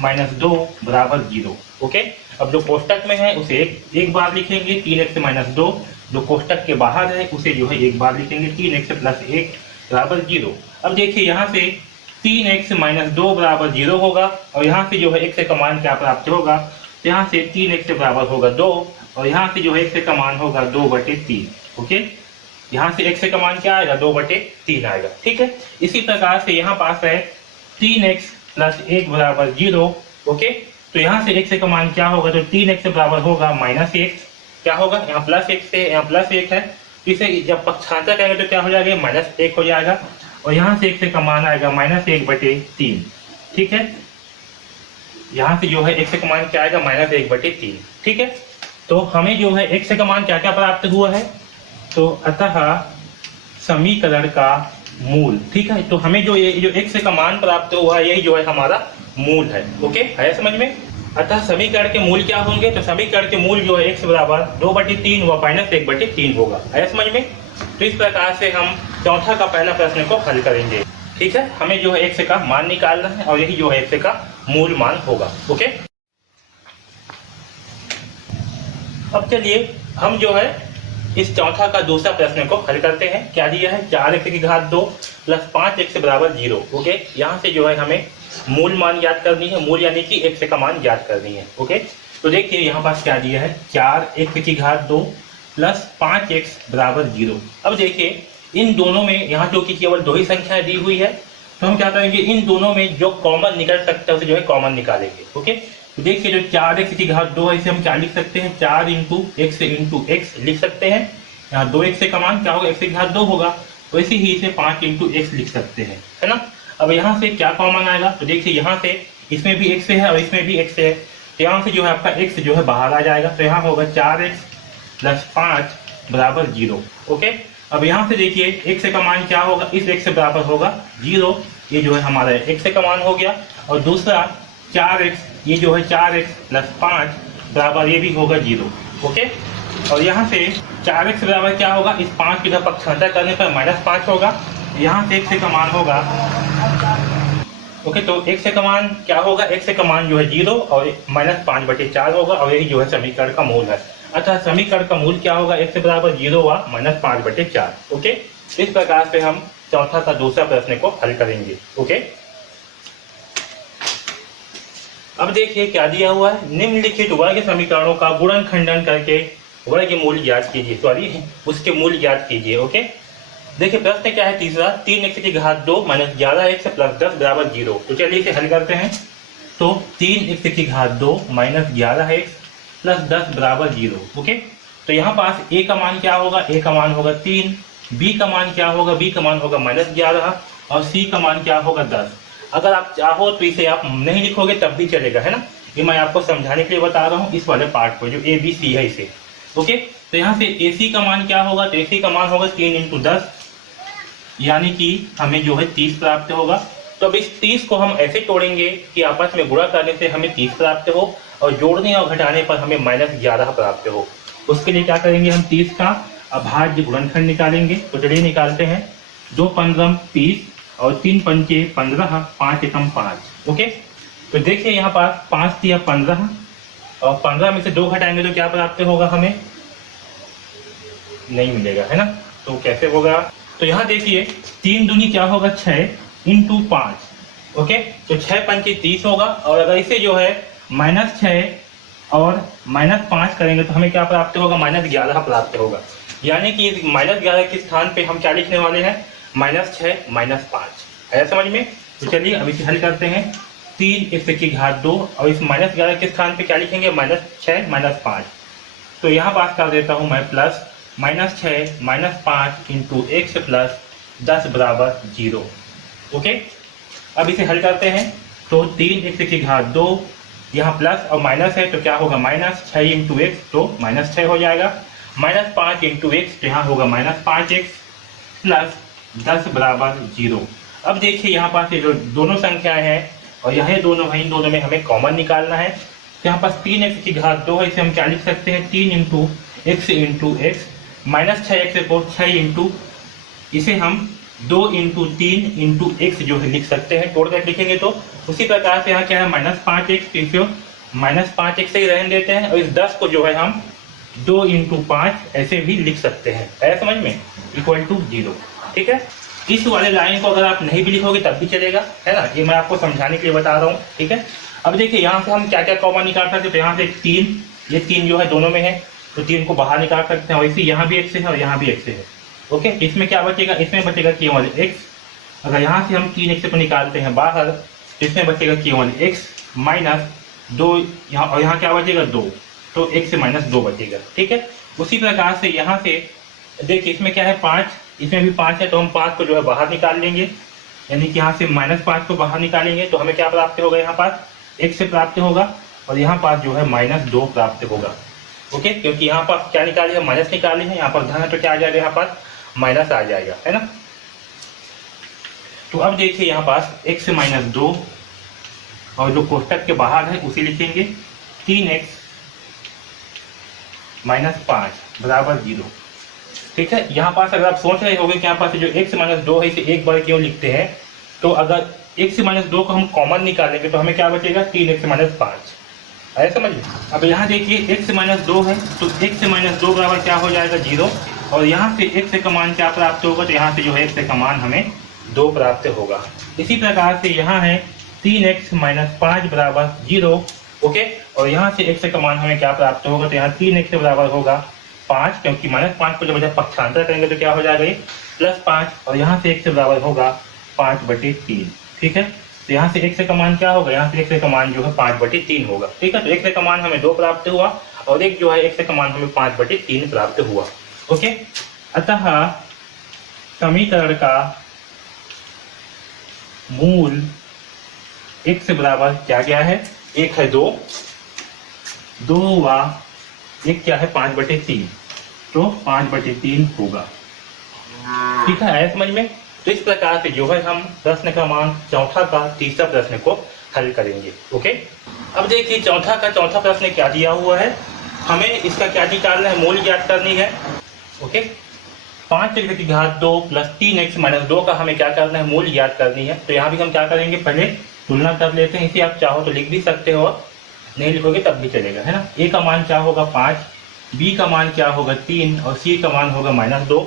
- 2 = 0। ओके, अब जो कोष्टक में है उसे एक बार लिखेंगे, 3x - 2, जो कोष्टक के बाहर है उसे जो है एक बार लिखेंगे, 3x + 1 = 0। अब देखिए यहाँ से 3x - 2 = 0 होगा, और यहाँ से जो है x का मान क्या प्राप्त होगा, तो यहाँ से 3x के बराबर होगा 2, और यहाँ से जो है x का मान होगा 2/3। ओके, यहाँ से x का मान क्या आएगा, 2/3 आएगा। ठीक है, इसी प्रकार से यहाँ पास है 3x + 1 = 0। ओके, तो यहाँ से x का मान क्या होगा, तो 3x के बराबर होगा -1, क्या होगा, यहाँ +1 से यहाँ +1 है, इसे जब पक्षांतर करेंगे तो क्या हो जाएगा, -1 हो जाएगा, और यहाँ से x का मान आएगा -1/3। ठीक है, यहाँ से जो है x का मान क्या आएगा, -1/3। ठीक है, तो हमें जो है x का मान क्या क्या प्राप्त हुआ है, तो अतः समीकरण का मूल। ठीक है, तो हमें जो ये जो x का मान प्राप्त हुआ है यही जो है हमारा मूल है। ओके, है समझ में। अतः समीकरण के मूल क्या होंगे, तो समीकरण के मूल जो है x बराबर 2/3 व -1/3 होगा। है समझ में। तो इस प्रकार से हम चौथा का पहला प्रश्न को हल करेंगे। ठीक है, हमें जो है x का मान निकालना है और यही जो है x का मूल मान होगा। ओके, अब चलिए हम जो है इस चौथा का दूसरा प्रश्न को हल करते हैं। क्या दिया है, 4x⁻2 + 5x = 0। ओके, यहाँ से जो है हमें मूल मान याद करनी है, मूल यानी कि x का मान याद करनी है। ओके, तो देखिए यहाँ पास क्या दिया है, 4x⁻2 + 5x = 0। अब देखिए इन दोनों में यहाँ जो कि केवल 2 ही संख्याएं दी हुई है, तो हम क्या करेंगे, इन दोनों में जो कॉमन निकल सकता है उसे जो है कॉमन निकालेंगे। ओके, तो देखिए जो 4x⁻2 है इसे हम क्या लिख सकते हैं, 4 × x लिख सकते हैं। यहाँ 2x का मान क्या होगा, x⁻2 होगा, वैसे ही इसे 5 × x लिख सकते हैं, है ना। अब यहाँ से क्या कॉमन आएगा, तो देखिए यहाँ से इसमें भी x है और इसमें भी x है, तो यहाँ से जो है आपका x जो है बाहर आ जाएगा, तो यहाँ होगा 4x + 5 = 0। ओके, अब यहाँ से देखिए x का मान क्या होगा, इस x से बराबर होगा 0, ये जो है हमारा x का मान हो गया, और दूसरा 4x, ये जो है 4x + 5 बराबर ये भी होगा 0। ओके, और यहाँ से 4x बराबर क्या होगा, इस 5 की तरफ पक्षांतर करने पर -5 होगा, यहाँ से x का मान होगा। ओके, तो x का मान क्या होगा, x का मान जो है 0 और -5/4 होगा, और यही जो है समीकरण का मूल है। अतः समीकरण का मूल क्या होगा, x बराबर 0 व -5/4। ओके, इस प्रकार से हम चौथा का दूसरा प्रश्न को हल करेंगे। ओके, अब देखिए क्या दिया हुआ है, निम्नलिखित वर्ग समीकरणों का गुणन खंडन करके वर्गमूल ज्ञात कीजिए, सॉरी उसके मूल ज्ञात कीजिए। ओके, देखिए प्रश्न क्या है तीसरा, 3x⁻2 - 11x + 10 = 0। तो चलिए इसे हल करते हैं। तो 3x⁻2 - 11x + 10 = 0। ओके, तो यहाँ पास a का मान क्या होगा, a का मान होगा 3, b का मान क्या होगा, b का मान होगा -11, और c का मान क्या होगा 10। अगर आप चाहो तो इसे आप नहीं लिखोगे तब भी चलेगा, है ना। ये मैं आपको समझाने के लिए बता रहा हूँ इस वाले पार्ट को, जो a b c है इसे। ओके, तो यहाँ से ac का मान क्या होगा, तो ac का मान होगा 3 × 10, यानी कि हमें जो है 30 प्राप्त होगा। तो अब इस 30 को हम ऐसे तोड़ेंगे कि आपस में गुणा करने से हमें 30 प्राप्त हो, और जोड़ने और घटाने पर हमें -11 प्राप्त हो। उसके लिए क्या करेंगे, हम 30 का अभाज्य गुणनखंड निकालेंगे। तो चलिए निकालते हैं, 2 × 15 30 और 3 × 5 15, 5 × 5। ओके, तो देखिए यहाँ पास 5 × 15, और 15 में से 2 घटाएंगे तो क्या प्राप्त होगा, हमें नहीं मिलेगा, है ना। तो कैसे होगा, तो यहाँ देखिए 3 दूनी क्या होगा 6 × 5। ओके, तो 6 × 5 = 30 होगा, और अगर इसे जो है -6 और -5 करेंगे तो हमें क्या प्राप्त होगा, -11 प्राप्त होगा। यानी कि -11 के स्थान पे हम क्या लिखने वाले हैं, -6 -5। है समझ में। तो चलिए अब इसे हल करते हैं, 3x⁻2 और इस -11 के स्थान पे क्या लिखेंगे, -6 -5। तो यहाँ पास कर देता हूँ मैं प्लस -6 -5 × x + 10 = 0। ओके, अब इसे हल करते हैं। तो 3x⁻2 यहाँ प्लस और माइनस है तो क्या होगा माइनस 6 इंटू एक्स तो माइनस 6 हो जाएगा, माइनस 5 इंटू एक्स तो यहाँ होगा माइनस 5x प्लस 10 बराबर 0। अब देखिए यहाँ पास ये जो दोनों संख्याएं हैं और यह दोनों है, इन दोनों में हमें कॉमन निकालना है। तो यहाँ पास 3x की घात 2 है, इसे हम क्या लिख सकते हैं 3 इंटू एक्स माइनस 6x को 6 इंटू इसे हम 2 इंटू 3 इंटू एक्स जो है लिख सकते हैं, टोटल लिखेंगे तो उसी प्रकार से यहाँ क्या है माइनस 5x, इसे माइनस 5x से ही रहने देते हैं और इस 10 को जो है हम 2 इंटू 5 ऐसे भी लिख सकते हैं, है समझ में, इक्वल टू 0। ठीक है, इस वाले लाइन को अगर आप नहीं भी लिखोगे तब भी चलेगा, है ना, ये मैं आपको समझाने के लिए बता रहा हूँ। ठीक है, अब देखिए यहाँ से हम क्या क्या कॉमन निकाल सकते हैं। तो यहाँ से 3, ये 3 जो है दोनों में है तो 3 को बाहर निकाल सकते हैं, वैसे यहाँ भी x है और यहाँ भी x है। ओके, इसमें क्या बचेगा, इसमें बचेगा केवल x। अगर यहाँ से हम 3x को निकालते हैं बाहर तो इसमें बचेगा केवल x माइनस 2, यहाँ और यहाँ क्या बचेगा 2, तो x से माइनस 2 बचेगा। ठीक है, उसी प्रकार से यहाँ से देखिए इसमें क्या है 5, इसमें भी 5 है तो हम 5 को जो है बाहर निकाल लेंगे, यानी कि यहाँ से माइनस 5 को बाहर निकालेंगे तो हमें क्या प्राप्त होगा, यहाँ पास x से प्राप्त होगा और यहाँ पास जो है माइनस 2 प्राप्त होगा। ओके, क्योंकि यहाँ पास क्या निकाले है माइनस निकाले हैं, यहाँ पर धन है तो क्या आ जाएगा, यहाँ पास माइनस आ जाएगा, है ना। तो अब देखिए यहाँ पास x से माइनस 2 और जो कोष्टक के बाहर है उसे लिखेंगे 3x माइनस 5 बराबर 0। ठीक है, यहाँ पास अगर आप सोच रहे होंगे कि यहाँ पास जो x माइनस 2 है इसे एक बार क्यों लिखते हैं, तो अगर x माइनस 2 को हम कॉमन निकालेंगे तो हमें क्या बचेगा 3x माइनस 5, है समझ में। अब यहाँ देखिए x माइनस 2 है तो x माइनस 2 बराबर क्या हो जाएगा 0 और यहाँ से x का मान क्या प्राप्त होगा, तो यहाँ से जो है x का मान हमें 2 प्राप्त होगा। इसी प्रकार से यहाँ है 3x माइनस 5 बराबर 0। ओके, और यहाँ से x का मान हमें क्या प्राप्त होगा, तो यहाँ 3x बराबर होगा 5, क्योंकि माइनस 5 को जब पक्षांतर करेंगे तो क्या हो जाएगा ये प्लस 5 और यहाँ से x बराबर होगा 5/3। ठीक है, तो यहाँ से x का मान क्या होगा, यहाँ से x का मान जो है 5/3 होगा। ठीक है, तो x का मान हमें 2 प्राप्त हुआ और एक जो है x का मान हमें 5/3 प्राप्त हुआ। ओके, अतः समीकरण का मूल x बराबर क्या क्या है, एक है 2 व एक क्या है 5/3, तो 5/3 होगा। ठीक है, समझ में। तो इस प्रकार से जो है हम प्रश्न क्रमांक 4 का तीसरा प्रश्न को हल करेंगे। ओके, अब देखिए चौथा प्रश्न क्या दिया हुआ है, हमें इसका क्या निकालना है, मूल ज्ञात करनी है। ओके, 5x की घात 2 प्लस 3x माइनस 2 का हमें क्या करना है, मूल ज्ञात करनी है। तो यहाँ भी हम क्या करेंगे, पहले तुलना कर लेते हैं। इसे आप चाहो तो लिख भी सकते हो, नहीं लिखोगे तब भी चलेगा, है ना। a का मान क्या होगा 5, b का मान क्या होगा 3 और c का मान होगा -2।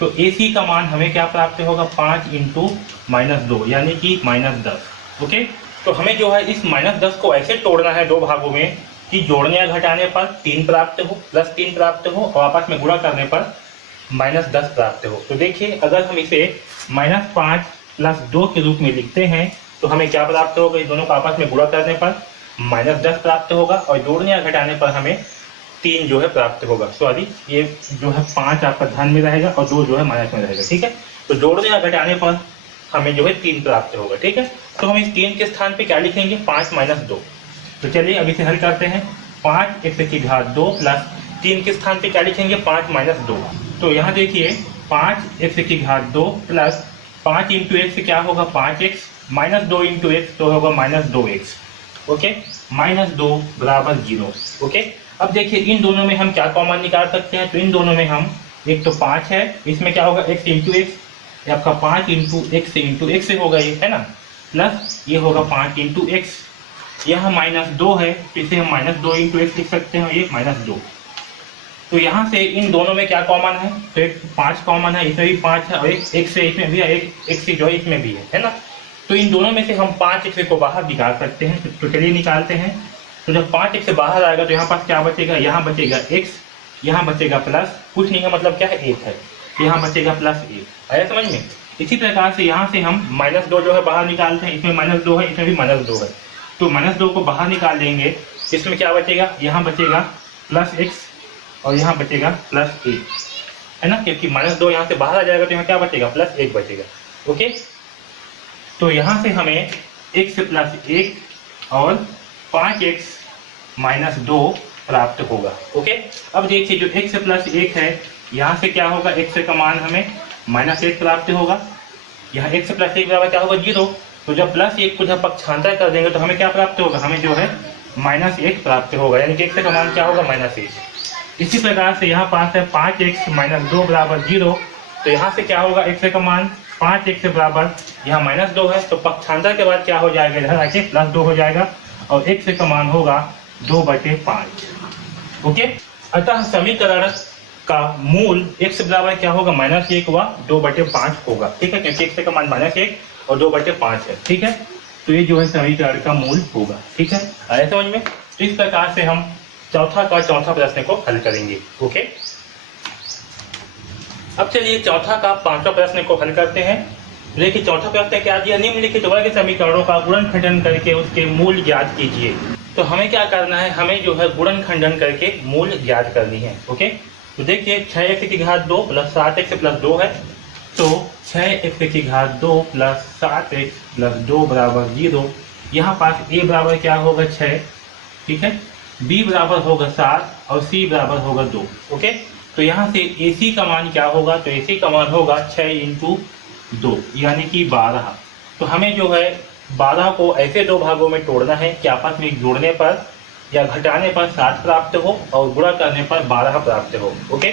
तो ac का मान हमें क्या प्राप्त होगा 5 इंटू -2 यानी कि -10। ओके, तो हमें जो है इस -10 को ऐसे तोड़ना है दो भागों में कि जोड़ने या घटाने पर 3 प्राप्त हो, +3 प्राप्त हो और आपस में गुणा करने पर -10 प्राप्त हो। तो देखिए अगर हम इसे -5 + 2 के रूप में लिखते हैं तो हमें क्या प्राप्त होगा, इस दोनों को आपस में गुणा करने पर -10 प्राप्त होगा और जोड़ने या घटाने पर हमें 3 जो है प्राप्त होगा। सॉरी, ये जो है 5 आपका धन में रहेगा और 2 जो है माइनस में रहेगा। ठीक है, तो जोड़ने या घटाने पर हमें जो है 3 प्राप्त होगा। ठीक है, तो हम इस 3 के स्थान पे क्या लिखेंगे 5 - 2। तो चलिए अब इसे हल करते हैं। 5x की घात 2 प्लस 3 के स्थान पे क्या लिखेंगे 5 - 2। तो यहाँ देखिए 5x की घात 2 प्लस 5 इंटू एक्स क्या होगा 5x माइनस 2 इंटू एक्स तो होगा -2x। ओके, -2 बराबर 0। ओके, अब देखिए इन दोनों में हम क्या कॉमन निकाल सकते हैं। तो इन दोनों में हम एक तो 5 है, इसमें क्या होगा x इंटू एक्स, आपका 5 इंटू एक्स से होगा ये, है ना, प्लस ये होगा 5 इंटू एक्स। यहाँ -2 है तो इसे हम -2 इंटू एक्स लिख सकते हैं, ये -2। तो यहाँ से इन दोनों में क्या कॉमन है, तो एक 5 कॉमन है, इसमें भी 5 है और एक से इसमें भी है, एक से जो है इसमें भी है ना। तो इन दोनों में से हम 5x को बाहर निकाल सकते हैं। तो चलिए निकालते हैं। तो जब 5x से बाहर आएगा तो यहाँ पास क्या बचेगा, यहाँ बचेगा x, यहाँ बचेगा प्लस कुछ नहीं है, मतलब क्या है 1 है, यहाँ बचेगा +1। आया समझ में। इसी प्रकार से यहाँ से हम -2 जो है बाहर निकालते हैं, इसमें -2 है, इसमें भी -2 है। तो -2 को बाहर निकाल देंगे, इसमें क्या बचेगा, यहाँ बचेगा +x और यहाँ बचेगा +1, है ना, क्योंकि -2 यहाँ से बाहर आ जाएगा तो यहाँ क्या बचेगा +1 बचेगा। ओके, तो यहाँ से हमें x + 1 और 5x-2 प्राप्त होगा। ओके, अब देखिए जो x प्लस 1 है, यहाँ से क्या होगा, x का मान हमें -1 प्राप्त होगा। यहाँ x प्लस 1 बराबर क्या होगा, 0। तो जब प्लस 1 को जब पक्षांतर कर देंगे तो हमें क्या प्राप्त होगा, हमें जो है -1 प्राप्त होगा, यानी कि x का मान क्या होगा, -1। इसी प्रकार से यहाँ पास है 5x-2 बराबर 0। तो यहाँ से क्या होगा, x का मान 5x बराबर यहाँ -2 है, तो पक्षांतर के बाद क्या हो जाएगा, इधर आके +2 हो जाएगा और x का मान होगा 2/5। ओके, अतः समीकरण का मूल x बराबर क्या होगा, -1 व 2/5 होगा। ठीक है, क्योंकि x का मान -1 और 2/5 है। ठीक है, तो ये जो है समीकरण का मूल होगा। ठीक है, आया समझ में। तो इस प्रकार से हम चौथा प्रश्न को हल करेंगे। ओके, अब चलिए चौथा का 5वां प्रश्न को हल करते हैं। देखिए चौथा प्रश्न क्या दिया, निम्नलिखित वर्ग समीकरणों का गुणनखंडन करके उसके मूल ज्ञात कीजिए। तो हमें क्या करना है, हमें जो है गुणनखंडन करके मूल ज्ञात करनी है। ओके, तो देखिए 6x⁻2 + 7x+2 है, तो 6x⁻2 + 7x+2 बराबर 0। यहाँ पास a बराबर क्या होगा, 6। ठीक है, b बराबर होगा 7 और c बराबर होगा 2। ओके, तो यहाँ से ac का मान क्या होगा, तो ac का मान होगा 6 × 2 यानी कि 12। तो हमें जो है 12 को ऐसे दो भागों में तोड़ना है कि आपस में जोड़ने पर या घटाने पर 7 प्राप्त हो और गुणा करने पर 12 प्राप्त हो। ओके,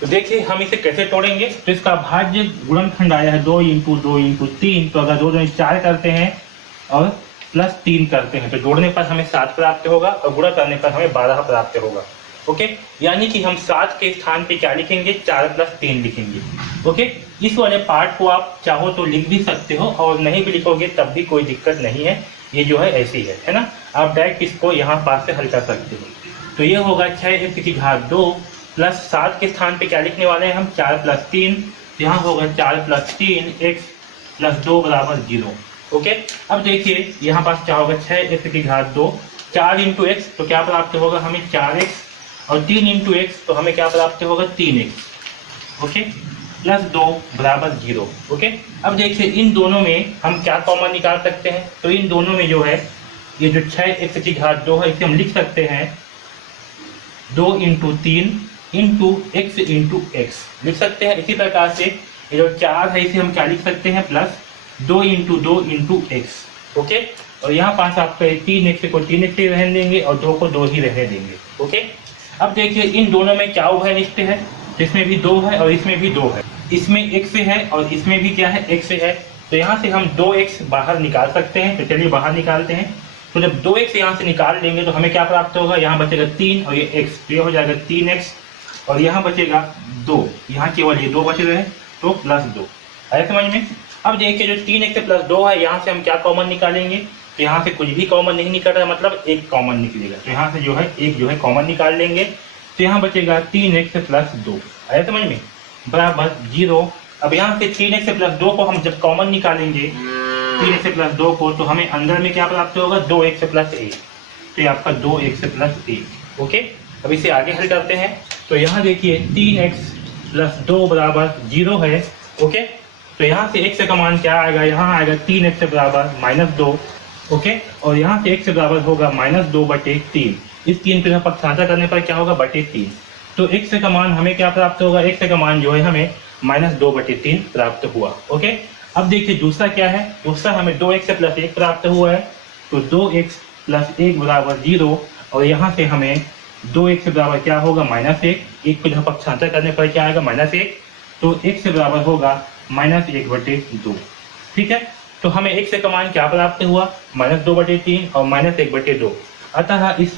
तो देखिए हम इसे कैसे तोड़ेंगे। तो इसका भाज्य गुणनखंड आया है 2 × 2 × 3। तो अगर 2 × 4 करते हैं और +3 करते हैं तो जोड़ने पर हमें 7 प्राप्त होगा और गुणा करने पर हमें 12 प्राप्त होगा। ओके, यानी कि हम 7 के स्थान पे क्या लिखेंगे, 4 + 3 लिखेंगे। ओके, इस वाले पार्ट को आप चाहो तो लिख भी सकते हो और नहीं भी लिखोगे तब भी कोई दिक्कत नहीं है, ये जो है ऐसी है ना। आप डायरेक्ट इसको यहाँ पास से हल कर सकते हो। तो ये होगा 6x⁻2 + 7 के स्थान पे क्या लिखने वाले हैं हम, 4 + 3। यहाँ होगा 4 + 3 x+2 बराबर 0। ओके, अब देखिए यहाँ पास क्या होगा, 6x⁻2 4 × x तो क्या प्राप्त होगा हमें, 4x और 3 × x तो हमें क्या प्राप्त होगा, 3x। ओके, +2 बराबर 0। ओके, अब देखिए इन दोनों में हम क्या कॉमन निकाल सकते हैं। तो इन दोनों में जो है ये जो 6x⁻2 है इसे हम लिख सकते हैं 2 × 3 × x लिख सकते हैं। इसी प्रकार से ये जो 4 है इसे हम क्या लिख सकते हैं, +2 × 2 × x। ओके, और यहाँ पास आपका 3x को 3x ही रहने देंगे और 2 को 2 ही रहने देंगे। ओके, अब देखिए इन दोनों में क्या उभयनिष्ठ है, इसमें भी 2 है और इसमें भी 2 है, इसमें x है और इसमें भी क्या है, x है। तो यहाँ से हम 2x बाहर निकाल सकते हैं। तो चलिए बाहर निकालते हैं। तो जब 2x यहाँ से निकाल लेंगे तो हमें क्या प्राप्त होगा, यहाँ बचेगा 3 और ये x, तो ये हो जाएगा 3x और यहाँ बचेगा 2, यहाँ केवल ये 2 बचे रहे तो +2। आया समझ में। अब देखिए जो 3x + 2 है यहाँ से हम क्या कॉमन निकालेंगे, तो यहाँ से कुछ भी कॉमन नहीं निकल रहा है, मतलब एक कॉमन निकलेगा। तो यहाँ से जो है एक जो है कॉमन निकाल लेंगे, तो यहाँ बचेगा 3x + 2। आया समझ में, बराबर 0। अब यहाँ से 3x + 2 को हम जब कॉमन निकालेंगे 3x + 2 को, तो हमें अंदर में क्या प्राप्त होगा, 2x + 1। तो ये आपका 2x + 1। ओके, अब इसे आगे हल करते हैं। तो यहाँ देखिए 3x + 2 बराबर 0 है। ओके, तो यहाँ से x का मान क्या आएगा, यहाँ आएगा 3x बराबर -2। ओके, और यहाँ से x बराबर होगा -2/3। इस 3 को पक्षांतर करने पर क्या होगा, /3। तो x का मान हमें क्या प्राप्त होगा, x का मान जो है हमें -2/3 प्राप्त हुआ। ओके, अब देखिए दूसरा क्या है, दूसरा हमें 2x + 1 प्राप्त हुआ है। तो 2x + 1 बराबर 0 और यहाँ से हमें 2x बराबर क्या होगा, -1। एक को जहाँ पक्षांतर करने पर क्या आएगा, -1। तो x बराबर होगा -1/2। ठीक है, तो हमें x का मान क्या प्राप्त हुआ, -2/3 और -1/2। अतः इस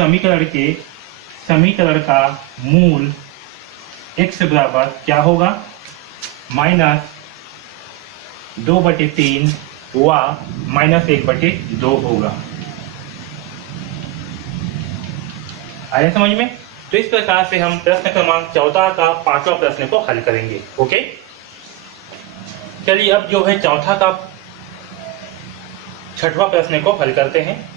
समीकरण का मूल x बराबर क्या होगा, -2/3 व -1/2 होगा। आया समझ में। तो इस प्रकार से हम प्रश्न क्रमांक 14 का 5वां प्रश्न को हल करेंगे। ओके, चलिए अब जो है चौथा का 6वां प्रश्न को हल करते हैं।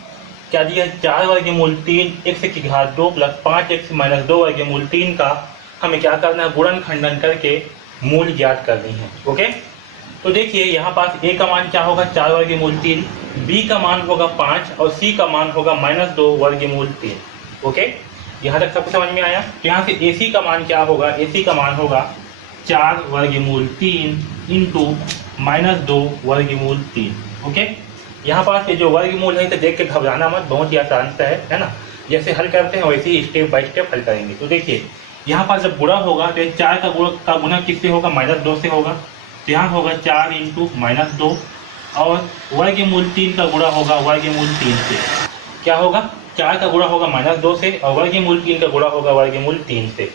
क्या दिया, 4√3 x⁻2 + 5x-2√3 का हमें क्या करना है, गुणनखंडन करके मूल ज्ञात करनी है। ओके, तो देखिए यहाँ पास a का मान क्या होगा, 4√3। b का मान होगा 5 और c का मान होगा -2 वर्गमूल 3। ओके, यहाँ तक सबको समझ में आया। तो यहाँ से ac का मान क्या होगा, ac का मान होगा 4 वर्गमूल 3 इंटू -2 वर्गमूल 3। ओके, यहाँ पास ये जो वर्गमूल है तो देख के घबराना मत, बहुत ही आसान सा है ना। जैसे हल करते हैं वैसे ही स्टेप बाय स्टेप हल करेंगे। तो देखिए यहाँ पास जब गुणा होगा तो 4 का गुणा किससे होगा, -2 से होगा। तो यहाँ होगा 4 इंटू -2 और वर्गमूल 3 का गुणा होगा वर्गमूल 3 से। क्या होगा, 4 का गुणा होगा -2 से और वर्गमूल 3 का गुणा होगा वर्गमूल 3 से।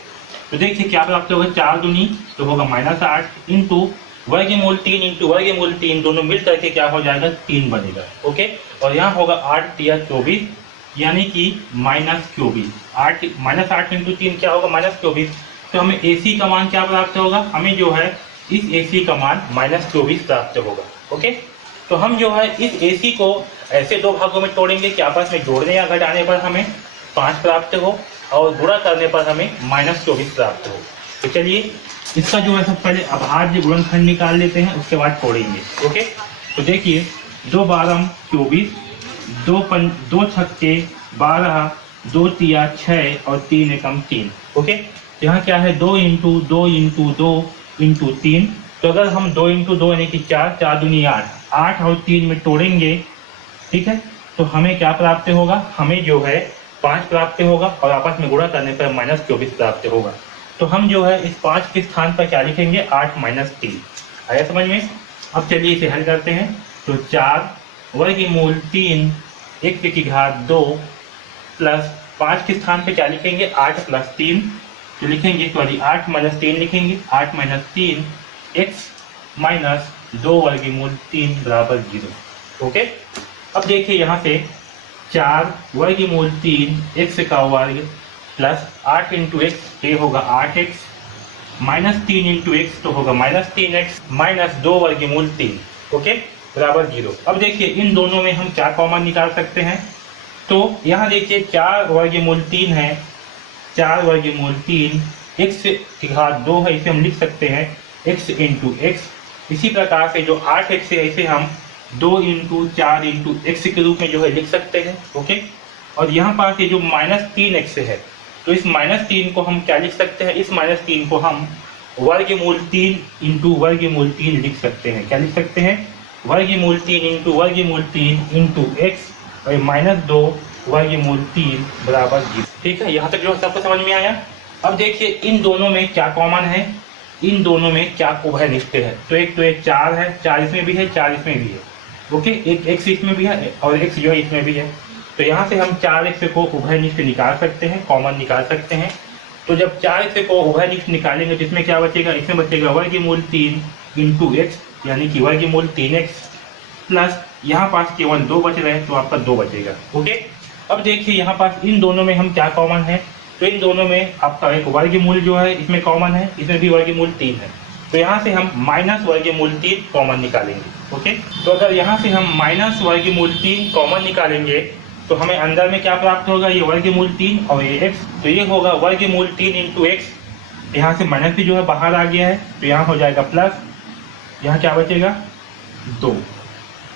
तो देखिए क्या प्राप्त होगा, 4 दूनी तो होगा -8 इंटू वर्गमूल 3 इंटू वर्गमूल 3 दोनों मिल करके क्या हो जाएगा, 3 बनेगा। ओके, और यहाँ होगा 8 × 24 यानी कि -24। 8 इंटू 3 क्या होगा, -24। तो हमें AC का मान क्या प्राप्त होगा, हमें जो है इस AC का मान -24 प्राप्त होगा। ओके, तो हम जो है इस AC को ऐसे दो भागों में तोड़ेंगे कि आपस में जोड़ने या घटाने पर हमें 5 प्राप्त हो और गुणा करने पर हमें -24 प्राप्त हो। तो चलिए इसका जो है सबसे पहले अभाज्य गुणनखंड निकाल लेते हैं, उसके बाद तोड़ेंगे। ओके, तो देखिए 2 12 24, 2 छक्के 12, 2 तिया 6 और 3 एकम 3। ओके, यहाँ क्या है, 2 इंटू 2 इंटू 2 इंटू 3। तो अगर हम 2 इंटू 2 यानी कि 4, 4 दूनी 8 और 3 में तोड़ेंगे, ठीक है, तो हमें क्या प्राप्त होगा, हमें जो है 5 प्राप्त होगा और आपस में गुणा करने पर -24 प्राप्त होगा। तो हम जो है इस 5 के स्थान पर क्या लिखेंगे, 8 - 3। आया समझ में। अब चलिए इसे हल करते हैं। तो 4 वर्गमूल 3 x की घात 2 प्लस 5 के स्थान पे क्या लिखेंगे, 8 + 3। तो लिखेंगे सॉरी 8 - 3 लिखेंगे, 8 - 3 x - 2 वर्गमूल 3 बराबर 0। ओके, अब देखिए यहाँ से 4 वर्गमूल 3 x का वर्ग प्लस 8 इंटू एक्स, ये होगा 8x -3 इंटू एक्स तो होगा -3x -2 वर्गमूल 3। ओके, बराबर 0। अब देखिए इन दोनों में हम क्या कॉमन निकाल सकते हैं। तो यहाँ देखिए 4 वर्गमूल 3 है, 4 वर्गमूल 3 x की घात 2 है, इसे हम लिख सकते हैं x इंटू एक्स। इसी प्रकार से जो 8x है इसे हम 2 इंटू 4 इंटू एक्स के रूप में जो है लिख सकते हैं। ओके, और यहाँ पास ये जो -3x है तो इस -3 को हम क्या लिख सकते हैं, इस -3 को हम वर्गमूल 3 इंटू वर्गमूल 3 लिख सकते हैं। क्या लिख सकते हैं, वर्गमूल 3 इंटू वर्गमूल 3 इंटू एक्स और -2 वर्गमूल 3 बराबर 0। ठीक है, यहाँ तक जो सबको समझ में आया। अब देखिए इन दोनों में क्या कॉमन है, इन दोनों में क्या उभयनिष्ठ है। तो एक 4 है, 4 इसमें भी है, 4 इसमें भी है। ओके, एक x इसमें भी है और x जो है इसमें भी है। तो यहाँ से हम 4x को उभयनिष्ठ निकाल सकते हैं, कॉमन निकाल सकते हैं। तो जब 4x को उभयनिष्ठ निकालेंगे तो इसमें क्या बचेगा, इसमें बचेगा वर्गमूल 3 इंटू एक्स यानी कि वर्गमूल 3x प्लस यहाँ पास केवल 2 बच रहे हैं तो आपका 2 बचेगा। ओके, अब देखिए यहाँ पास इन दोनों में हम क्या कॉमन है। तो इन दोनों में आपका एक वर्गमूल जो है इसमें कॉमन है, इसमें भी वर्गमूल 3 है। तो यहाँ से हम माइनस वर्गमूल 3 कॉमन निकालेंगे। ओके, तो अगर यहाँ से हम माइनस वर्गमूल 3 कॉमन निकालेंगे तो हमें अंदर में क्या प्राप्त होगा, ये वर्गमूल 3 और ये x। तो ये होगा वर्गमूल 3 इंटू एक्स। यहाँ से माइनस भी जो है बाहर आ गया है तो यहाँ हो जाएगा प्लस, यहाँ क्या बचेगा 2।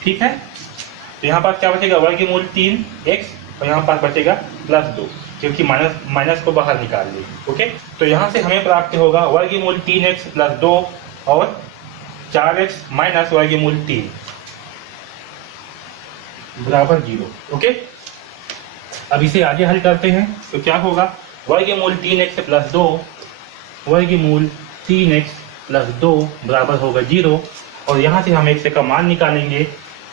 ठीक है, तो यहाँ पास क्या बचेगा वर्गमूल 3x और यहाँ पास बचेगा +2 क्योंकि माइनस को बाहर निकाल ली। ओके, तो यहाँ से हमें प्राप्त होगा वर्गमूल 3x + 2 और 4x माइनस वर्गमूल 3 बराबर 0। ओके, अब इसे आगे हल करते हैं। तो क्या होगा, वर्गमूल 3x + 2 वर्गमूल 3x + 2 बराबर होगा 0 और यहाँ से हम x का मान निकालेंगे।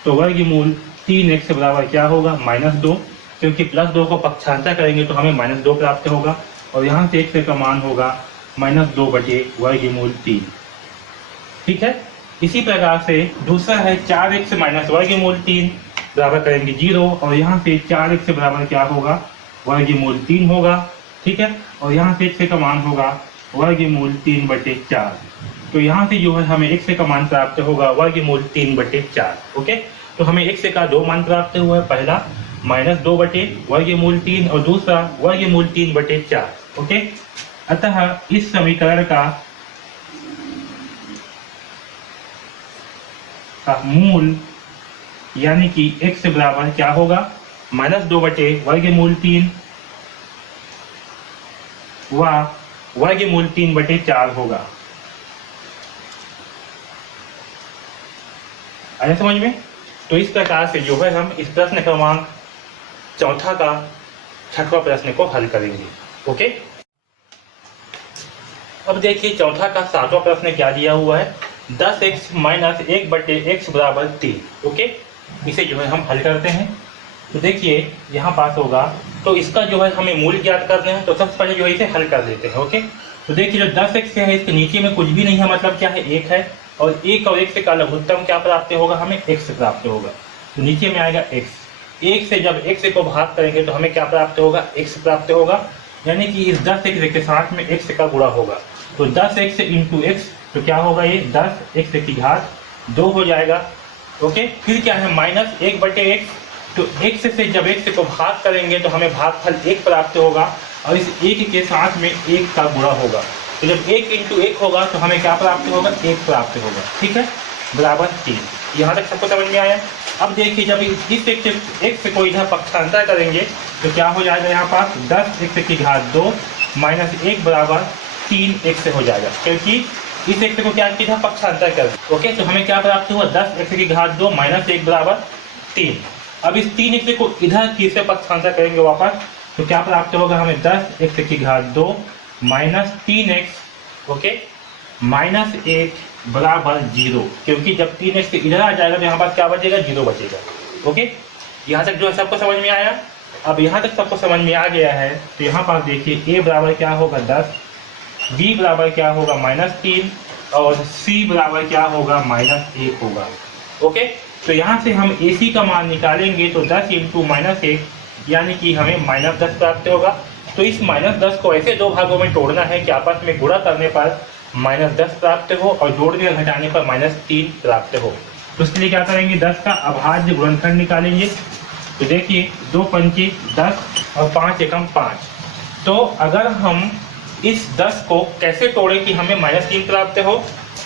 तो वर्गमूल 3x बराबर क्या होगा, -2 क्योंकि +2 को पक्षांतर करेंगे तो हमें -2 प्राप्त होगा और यहाँ से x का मान होगा -2 बटे वर्गमूल 3। ठीक है, इसी प्रकार से दूसरा है 4x माइनस वर्गमूल 3 बराबर करेंगे 0 और यहाँ से 4x बराबर क्या होगा, वर्गमूल 3 होगा। ठीक है, और यहाँ से x का मान होगा वर्गमूल 3/4। तो यहाँ से जो है हमें x का मान प्राप्त होगा वर्गमूल 3/4। ओके, तो हमें x का 2 मान प्राप्त हुआ है, पहला -2 बटे वर्गमूल 3 और दूसरा वर्गमूल 3/4। ओके, अतः इस समीकरण का मूल यानी कि x बराबर क्या होगा, -2/वर्गमूल 3 व वर्गमूल 3/4 होगा। आया समझ में? तो इस प्रकार से जो है हम इस प्रश्न क्रमांक चौथा का छठवां प्रश्न को हल करेंगे। ओके, अब देखिए चौथा का सातवां प्रश्न क्या दिया हुआ है, 10x - 1/x बराबर 3। ओके, इसे जो है हम हल करते हैं। तो देखिए यहाँ पास होगा, तो इसका जो है हमें मूल ज्ञात करना है, तो सबसे पहले जो है इसे हल कर देते हैं। ओके, तो देखिए जो 10x है इसके नीचे में कुछ भी नहीं है, मतलब क्या है, 1 है, और 1 और 1 से का लघुत्तम क्या प्राप्त होगा, हमें x प्राप्त होगा। तो नीचे में आएगा x, 1 से जब x को भाग करेंगे तो हमें क्या प्राप्त होगा, x प्राप्त होगा, यानी कि इस 10x के साथ में x का गुणा होगा। तो 10x इंटू x, तो क्या होगा, ये 10x की घात 2 हो जाएगा। ओके, फिर क्या है, -1/x, तो x से जब x को भाग करेंगे तो हमें भागफल 1 प्राप्त होगा, और इस 1 के साथ में 1 का गुणा होगा। तो जब 1 इंटू 1 होगा तो हमें क्या प्राप्त होगा, 1 प्राप्त होगा। ठीक है, बराबर 3। यहाँ तक सबको समझ में आया। अब देखिए जब इस x को इधर पक्षांतर करेंगे तो क्या हो जाएगा, यहाँ पास 10x की घात 2 - 1 बराबर 3x हो जाएगा, क्योंकि इस x को क्या इधर पक्षांतर कर। ओके, तो हमें क्या प्राप्त हुआ, 10x की घात 2 - 1 बराबर 3। अब इस 3x को इधर तीसरे पक्षांतर करेंगे वापस, तो क्या प्राप्त होगा, हमें 10x की घात 2 - 3x, ओके, -1 बराबर 0, क्योंकि जब 3x इधर आ जाएगा तो यहाँ पास क्या बचेगा, 0 बचेगा। ओके, यहाँ तक जो है सबको समझ में आया। अब यहाँ तक सबको समझ में आ गया है, तो यहाँ पास देखिए a बराबर क्या होगा 10, b बराबर क्या होगा -3, और c बराबर क्या होगा, -1 होगा। ओके, तो यहाँ से हम AC का मान निकालेंगे तो 10 इंटू -1, यानी कि हमें -10 प्राप्त होगा। तो इस -10 को ऐसे दो भागों में तोड़ना है कि आपस में गुणा करने पर -10 प्राप्त हो और जोड़ने और घटाने पर -3 प्राप्त हो। तो इसके लिए क्या करेंगे, 10 का अभाज्य गुणनखंड निकालेंगे। तो देखिए 2 पंचे 10 और 5 एकम 5। तो अगर हम इस 10 को कैसे तोड़े कि हमें -3 प्राप्त हो,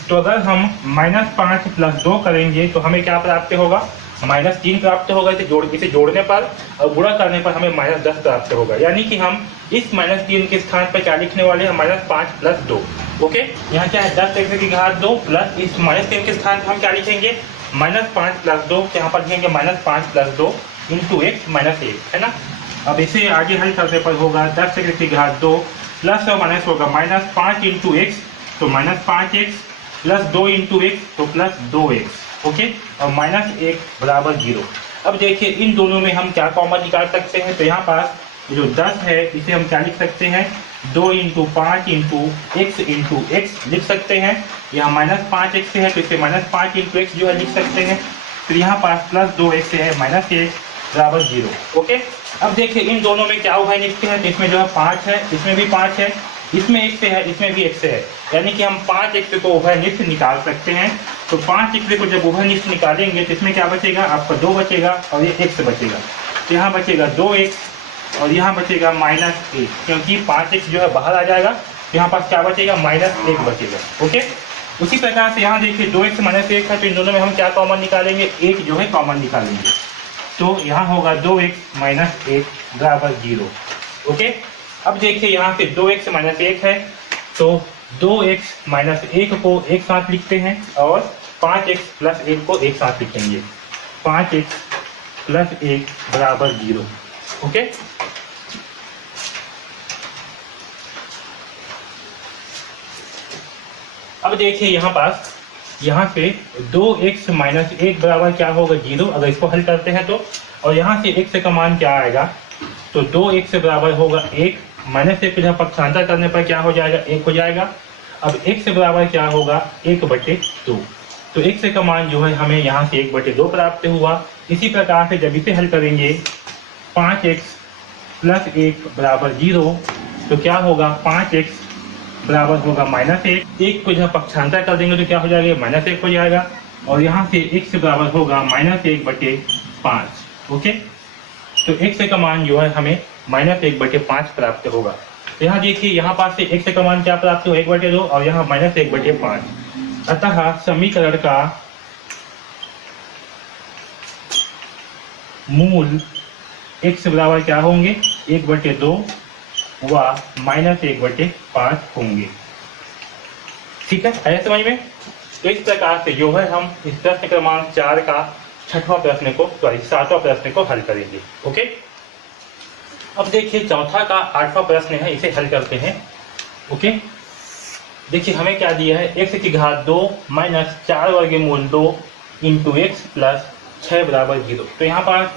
तो अगर हम -5 + 2 करेंगे तो हमें क्या प्राप्त होगा, -3 प्राप्त होगा। इसे जोड़ने पर और गुणा करने पर हमें -10 प्राप्त होगा, यानी कि हम इस -3 के स्थान पर क्या लिखने वाले हैं, -5 + 2। ओके, यहाँ क्या है, 10x की घात 2 प्लस इस -3 के स्थान पर हम क्या लिखेंगे, -5 + 2, यहाँ पर लिखेंगे -5 + 2 इंटू x - 1, है ना। अब इसे आगे हल करने पर होगा 10x की घात 2 प्लस और माइनस होगा -5 इंटू x, तो -5x प्लस 2 इंटू x, तो +2x। ओके, और -1 बराबर 0। अब देखिए इन दोनों में हम क्या कॉमन निकाल सकते हैं, तो यहाँ पास जो 10 है इसे हम क्या लिख सकते हैं, 2 इंटू 5 इंटू x लिख सकते हैं। यहाँ -5x है तो इसे -5 इंटू x जो है लिख सकते हैं। फिर यहाँ पास +2x है, -1 बराबर 0। ओके, अब देखिए इन दोनों में क्या उभयनिष्ठ है, तो इसमें जो है 5 है, इसमें भी 5 है, इसमें x है, इसमें भी x है, यानी कि हम 5x को उभयनिष्ठ निकाल सकते हैं। तो 5x को जब उभयनिष्ठ निकालेंगे तो इसमें क्या बचेगा, आपका 2 बचेगा और ये x बचेगा। तो यहाँ बचेगा 2x और यहाँ बचेगा -1, क्योंकि 5x जो है बाहर आ जाएगा, तो यहाँ पास क्या बचेगा, -1 बचेगा। ओके, उसी प्रकार से यहाँ देखिए 2x - 1 है, तो इन दोनों में हम क्या कॉमन निकालेंगे, 1 जो है कॉमन निकालेंगे। तो यहाँ होगा 2x - 1 बराबर 0। ओके, अब देखिए यहाँ से 2x - 1 है, तो 2x - 1 को एक साथ लिखते हैं और 5x + 1 को एक साथ लिखेंगे। 5x + 1 बराबर 0। ओके, अब देखिए यहाँ पास यहाँ से 2x - 1 बराबर क्या होगा, 0, अगर इसको हल करते हैं तो। और यहाँ से x का मान क्या आएगा, तो 2x बराबर होगा 1, -1 को जहाँ पक्षांतर करने पर क्या हो जाएगा, 1 हो जाएगा। अब x बराबर क्या होगा, 1/2। तो x का मान जो है हमें यहाँ से 1/2 प्राप्त हुआ। इसी प्रकार से जब इसे हल करेंगे 5x + 1 बराबर 0, तो क्या होगा, 5x बराबर होगा -1, 1 को जहाँ पक्षांतर कर देंगे तो क्या हो जाएगा, -1 हो जाएगा। और यहाँ से x बराबर होगा -1/5। ओके, तो x का मान जो है हमें -1/5 प्राप्त होगा। तो यहाँ देखिए यहाँ पास से x का मान क्या प्राप्त हो, 1/2 और यहाँ -1/5। अतः समीकरण का मूल x बराबर क्या होंगे 1/2 व -1/5 होंगे। ठीक है, आया समझ में। तो इस प्रकार से जो है हम इस प्रश्न क्रमांक 4 का 7वां प्रश्न को हल करेंगे। ओके, अब देखिए चौथा का 8वां प्रश्न है, इसे हल करते हैं। ओके, देखिए हमें क्या दिया है x की घात 2 माइनस 4 वर्गमूल 2 इंटू एक्स प्लस 6 बराबर 0। तो यहाँ पर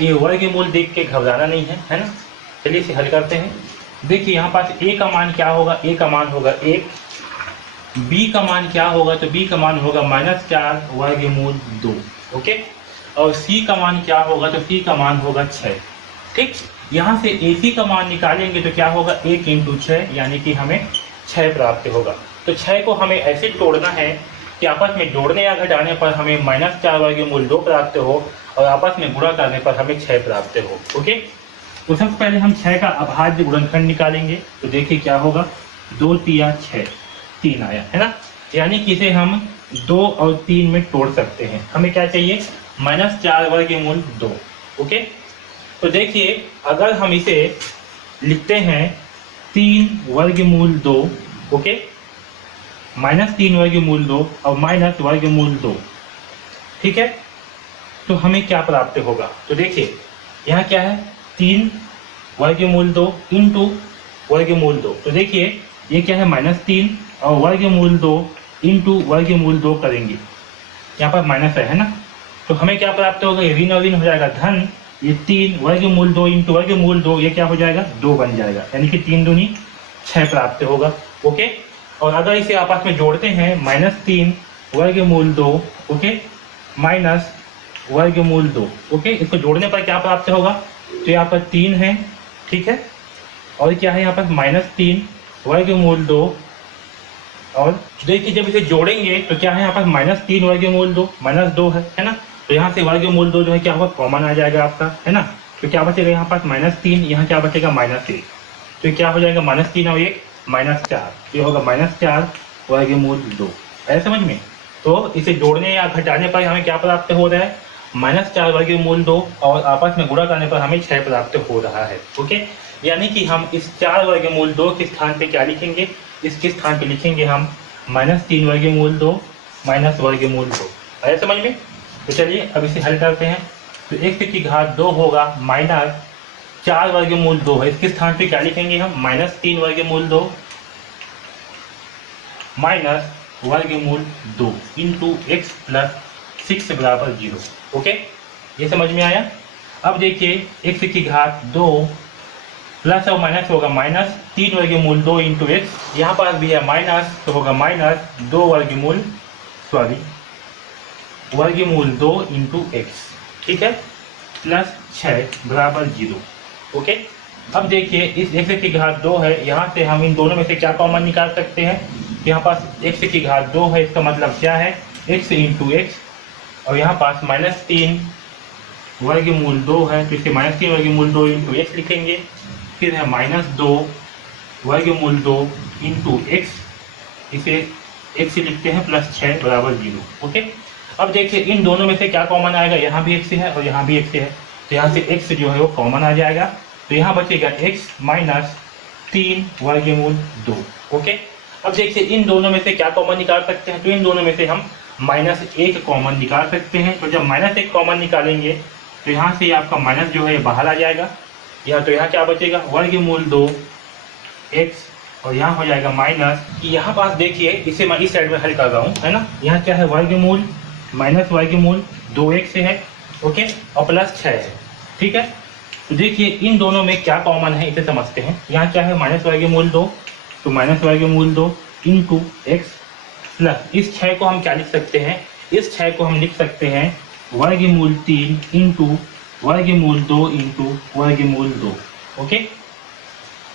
ये वर्गमूल देख के घबराना नहीं है, है ना। चलिए इसे हल करते हैं। देखिए यहाँ पास a का मान क्या होगा, a का मान होगा 1, b का मान क्या होगा, तो b का मान होगा -4 वर्गमूल 2। ओके, और c का मान क्या होगा, तो c का मान होगा 6। ठीक, यहाँ से ac का मान निकालेंगे तो क्या होगा 1 इंटू 6, यानी कि हमें 6 प्राप्त होगा। तो 6 को हमें ऐसे तोड़ना है कि आपस में जोड़ने या घटाने पर हमें -4 वर्गमूल 2 प्राप्त हो और आपस में गुणा करने पर हमें 6 प्राप्त हो। ओके, तो सबसे पहले हम 6 का अभाज्य गुणनखंड निकालेंगे। तो देखिए क्या होगा, 2 तिया 6, 3 आया, है ना। यानी कि इसे हम 2 और 3 में तोड़ सकते हैं। हमें क्या चाहिए, -4 वर्गमूल 2। ओके, तो देखिए अगर हम इसे लिखते हैं 3 वर्गमूल 2, ओके, -3 वर्गमूल 2 और माइनस वर्गमूल 2, ठीक है, तो हमें क्या प्राप्त होगा। तो देखिए यहाँ क्या है, 3 वर्गमूल 2 इंटू वर्गमूल 2। तो देखिए ये क्या है, -3 और वर्गमूल 2 इंटू वर्गमूल 2 करेंगे, यहाँ पर माइनस है ना। तो हमें क्या प्राप्त होगा, ये ऋण और ऋण हो जाएगा धन, ये 3 वर्गमूल 2 इंटू वर्गमूल 2, ये क्या हो जाएगा 2 बन जाएगा, यानी कि 3 दूनी 6 प्राप्त होगा। ओके, और अगर इसे आपस में जोड़ते हैं -3 वर्गमूल 2, ओके, माइनस वर्गमूल 2, ओके, इसको जोड़ने पर क्या प्राप्त होगा, तो यहाँ पर 3 है, ठीक है, और क्या है यहाँ पर -3 वर्गमूल 2, और देखिए जब इसे जोड़ेंगे तो क्या है यहाँ पर -3 वर्गमूल 2 -2 है ना। तो यहाँ से वर्गमूल 2 जो है क्या होगा, कॉमन आ जाएगा आपका, है ना। तो क्या बचेगा यहाँ पास -3, यहाँ क्या बचेगा -1, तो क्या हो जाएगा -3 और 1 -4, ये होगा -4 वर्गमूल 2। है समझ में। तो इसे जोड़ने या घटाने पर हमें क्या प्राप्त हो रहा है, -4 वर्गमूल 2, और आपस में गुणा करने पर हमें 6 प्राप्त हो रहा है। ओके, यानी कि हम इस 4 वर्गमूल 2 के स्थान पे क्या लिखेंगे, इसके स्थान पे लिखेंगे हम -3 वर्गमूल 2 माइनस वर्गमूल 2। आया समझ में। तो चलिए अब इसे हल करते हैं। तो x की घात 2 होगा -4 वर्गमूल 2 है, इसके स्थान पे क्या लिखेंगे हम, -3 वर्गमूल 2 माइनस वर्गमूल 2 इंटू एक्स प्लस 6 बराबर 0। ओके, ये समझ में आया। अब देखिए x की घात 2 प्लस और माइनस होगा -3 वर्गमूल 2 इंटू एक्स, यहाँ पर भी है माइनस, तो होगा -2 वर्गमूल 2 इंटू एक्स, ठीक है, प्लस 6 बराबर 0। ओके, अब देखिए इस x की घात 2 है, यहाँ से हम इन दोनों में से क्या कॉमन निकाल सकते हैं। यहाँ पास x की घात 2 है, इसका मतलब क्या है, x इंटू एक्स, और यहाँ पास -3 वर्गमूल 2 है, तो इसे -3 वर्गमूल 2 इंटू एक्स लिखेंगे। फिर है -2 वर्गमूल 2 इंटू एक्स, इसे x से लिखते हैं, प्लस 6 बराबर 0। ओके, अब देखिए इन दोनों में से क्या कॉमन आएगा, यहाँ भी x है और यहाँ भी x है, तो यहाँ से x जो है वो कॉमन आ जाएगा, तो यहाँ बचेगा x -3 वर्गमूल 2। ओके, अब देखिए इन दोनों में से क्या कॉमन निकाल सकते हैं, तो इन दोनों में से हम -1 कॉमन निकाल सकते हैं। तो जब -1 कॉमन निकालेंगे तो यहाँ से आपका माइनस जो है बाहर आ जाएगा, तो यहाँ क्या बचेगा, वर्गमूल 2 x, और यहाँ हो जाएगा माइनस, यहाँ पास देखिए इसे मैं इस साइड में हल कर रहा हूँ, है ना। यहाँ क्या है, वर्गमूल माइनस वर्गमूल 2x है, ओके, और प्लस 6 है, ठीक है। तो देखिए इन दोनों में क्या कॉमन है, इसे समझते हैं। यहाँ क्या है, माइनस वर्गमूल 2, तो माइनस वर्गमूल 2 इंटू एक्स, प्लस इस 6 को हम क्या लिख सकते हैं, इस 6 को हम लिख सकते हैं वर्गमूल 3 इंटू वर्गमूल 2 इंटू वर्गमूल 2। ओके,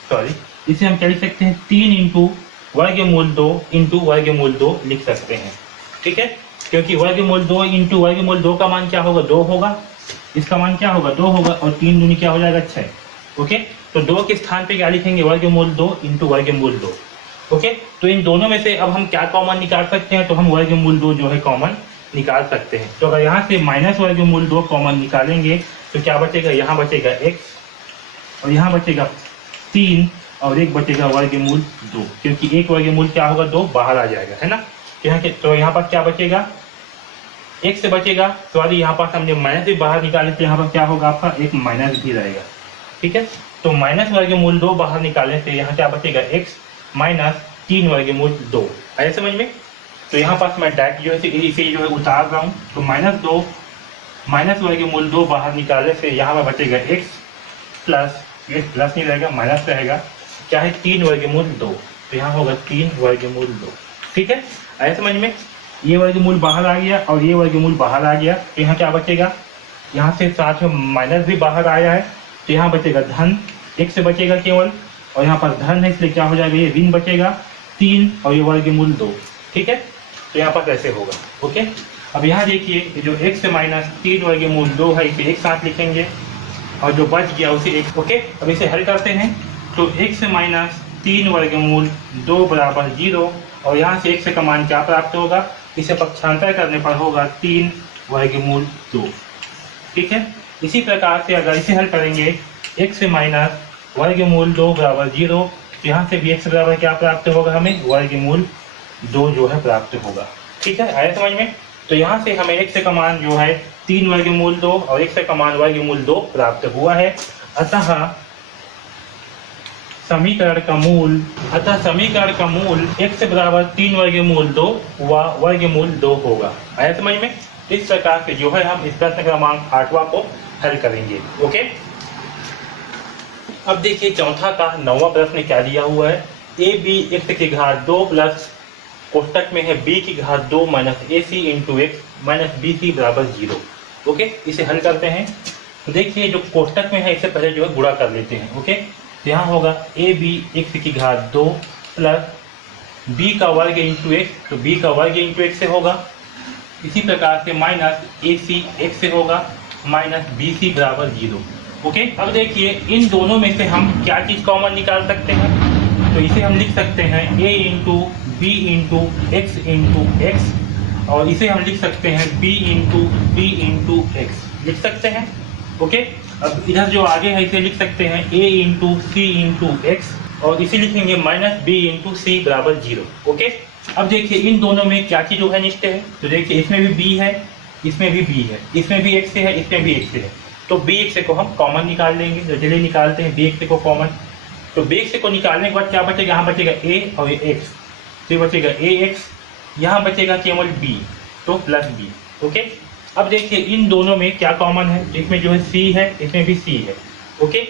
सॉरी, इसे हम क्या लिख सकते हैं, 3 इंटू वर्गमूल 2 इंटू वर्गमूल 2 लिख सकते हैं, ठीक है, क्योंकि वर्गमूल 2 इंटू वर्गमूल 2 का मान क्या होगा, 2 होगा, इसका मान क्या होगा, 2 होगा, और 3 दूनी क्या हो जाएगा, 6। ओके, तो 2 के स्थान पे क्या लिखेंगे, वर्गमूल 2 इंटू वर्गमूल 2। ओके, तो इन दोनों में से अब हम क्या कॉमन निकाल सकते हैं, तो हम वर्गमूल 2 जो है कॉमन निकाल सकते हैं। तो अगर यहाँ से माइनस वर्गमूल 2 कॉमन निकालेंगे तो क्या बचेगा, यहाँ बचेगा x और यहाँ बचेगा 3 और एक बचेगा वर्गमूल 2, क्योंकि एक वर्गमूल क्या होगा 2 बाहर आ जाएगा, है ना। तो यहाँ पर क्या बचेगा, x से बचेगा, सॉरी यहाँ पास हमने माइनस भी बाहर निकाले तो यहाँ पर क्या होगा आपका एक माइनस भी रहेगा, ठीक है। तो माइनस वर्गमूल 2 बाहर निकालने से यहाँ क्या बचेगा x माइनस 3 वर्गमूल 2, आया समझ में। तो यहाँ पास मैं डायरेक्ट जो है इसे जो है उतार रहा हूँ, तो -2 माइनस वर्गमूल 2 बाहर निकालने से यहाँ पर बचेगा x प्लस, ये प्लस नहीं रहेगा माइनस रहेगा, क्या है 3 वर्गमूल 2, तो यहाँ होगा 3 वर्गमूल 2, ठीक है। आया समझ में, ये वर्गमूल बाहर आ गया और ये वर्गमूल बाहर आ गया, तो यहाँ क्या बचेगा, यहाँ से साथ में माइनस भी बाहर आया है, तो यहाँ बचेगा धन, एक से बचेगा केवल, और यहाँ पर धन है इसलिए क्या हो जाएगा, ये ऋण बचेगा 3 और ये वर्गमूल 2, ठीक है। तो यहाँ पर ऐसे होगा, ओके। अब यहाँ देखिए जो x से माइनस 3 वर्गमूल 2 है इसे एक साथ लिखेंगे और जो बच गया उसे एक, ओके। अब इसे हल करते हैं, तो x से माइनस 3 वर्गमूल 2 बराबर 0 और यहाँ से x से का मान क्या प्राप्त होगा, इसे पक्षांतर करने पर होगा 3 वर्गमूल 2, ठीक है। इसी प्रकार से अगर इसे हल करेंगे x से माइनस वर्गमूल 2 बराबर 0, तो यहाँ से भी x बराबर क्या प्राप्त होगा, हमें वर्गमूल 2 जो है प्राप्त होगा, ठीक है। आया समझ में। तो यहाँ से हमें x का मान जो है 3 वर्गमूल 2 और x का मान वर्गमूल 2 प्राप्त हुआ है। अतः समीकरण का मूल x बराबर 3 वर्गमूल 2 व वर्गमूल 2 होगा। आया समझ में। इस प्रकार से जो है हम इस प्रश्न क्रमांक 8वां को हल करेंगे, ओके। अब देखिए चौथा का 9वां प्रश्न क्या दिया हुआ है, ए बी x की घात 2 प्लस कोष्टक में है b की घात 2 minus AC into x minus BC बराबर 0, ओके। इसे हल करते हैं, तो देखिए जो कोष्टक में है इससे पहले जो है गुणा कर लेते हैं, ओके। तो यहाँ होगा ए बी x की घात 2 प्लस b का वर्ग इंटू एक्स, तो b का वर्ग इंटू एक्स से होगा, इसी प्रकार से माइनस AC x से होगा माइनस BC बराबर 0, ओके। अब देखिए इन दोनों में से हम क्या चीज़ कॉमन निकाल सकते हैं, तो इसे हम लिख सकते हैं a into B into X into X और इसे हम लिख सकते हैं b into B into X लिख सकते हैं, ओके। अब इधर जो आगे है इसे लिख सकते हैं a into C into X और इसे लिखेंगे माइनस b इंटू सी बराबर 0, ओके। अब देखिए इन दोनों में क्या चीज़ जो है निश्चय है, तो देखिए इसमें भी b है, इसमें भी b है, इसमें भी x है, इसमें भी x है, तो bx को हम कॉमन निकाल लेंगे। तो चलिए निकालते हैं bx को कॉमन, तो bx को निकालने के बाद क्या बचेगा, यहाँ बचेगा a और x, तो बचेगा ax, यहाँ बचेगा केवल b, तो प्लस b, ओके। अब देखिए इन दोनों में क्या कॉमन है, इसमें जो है c है, इसमें भी c है, ओके।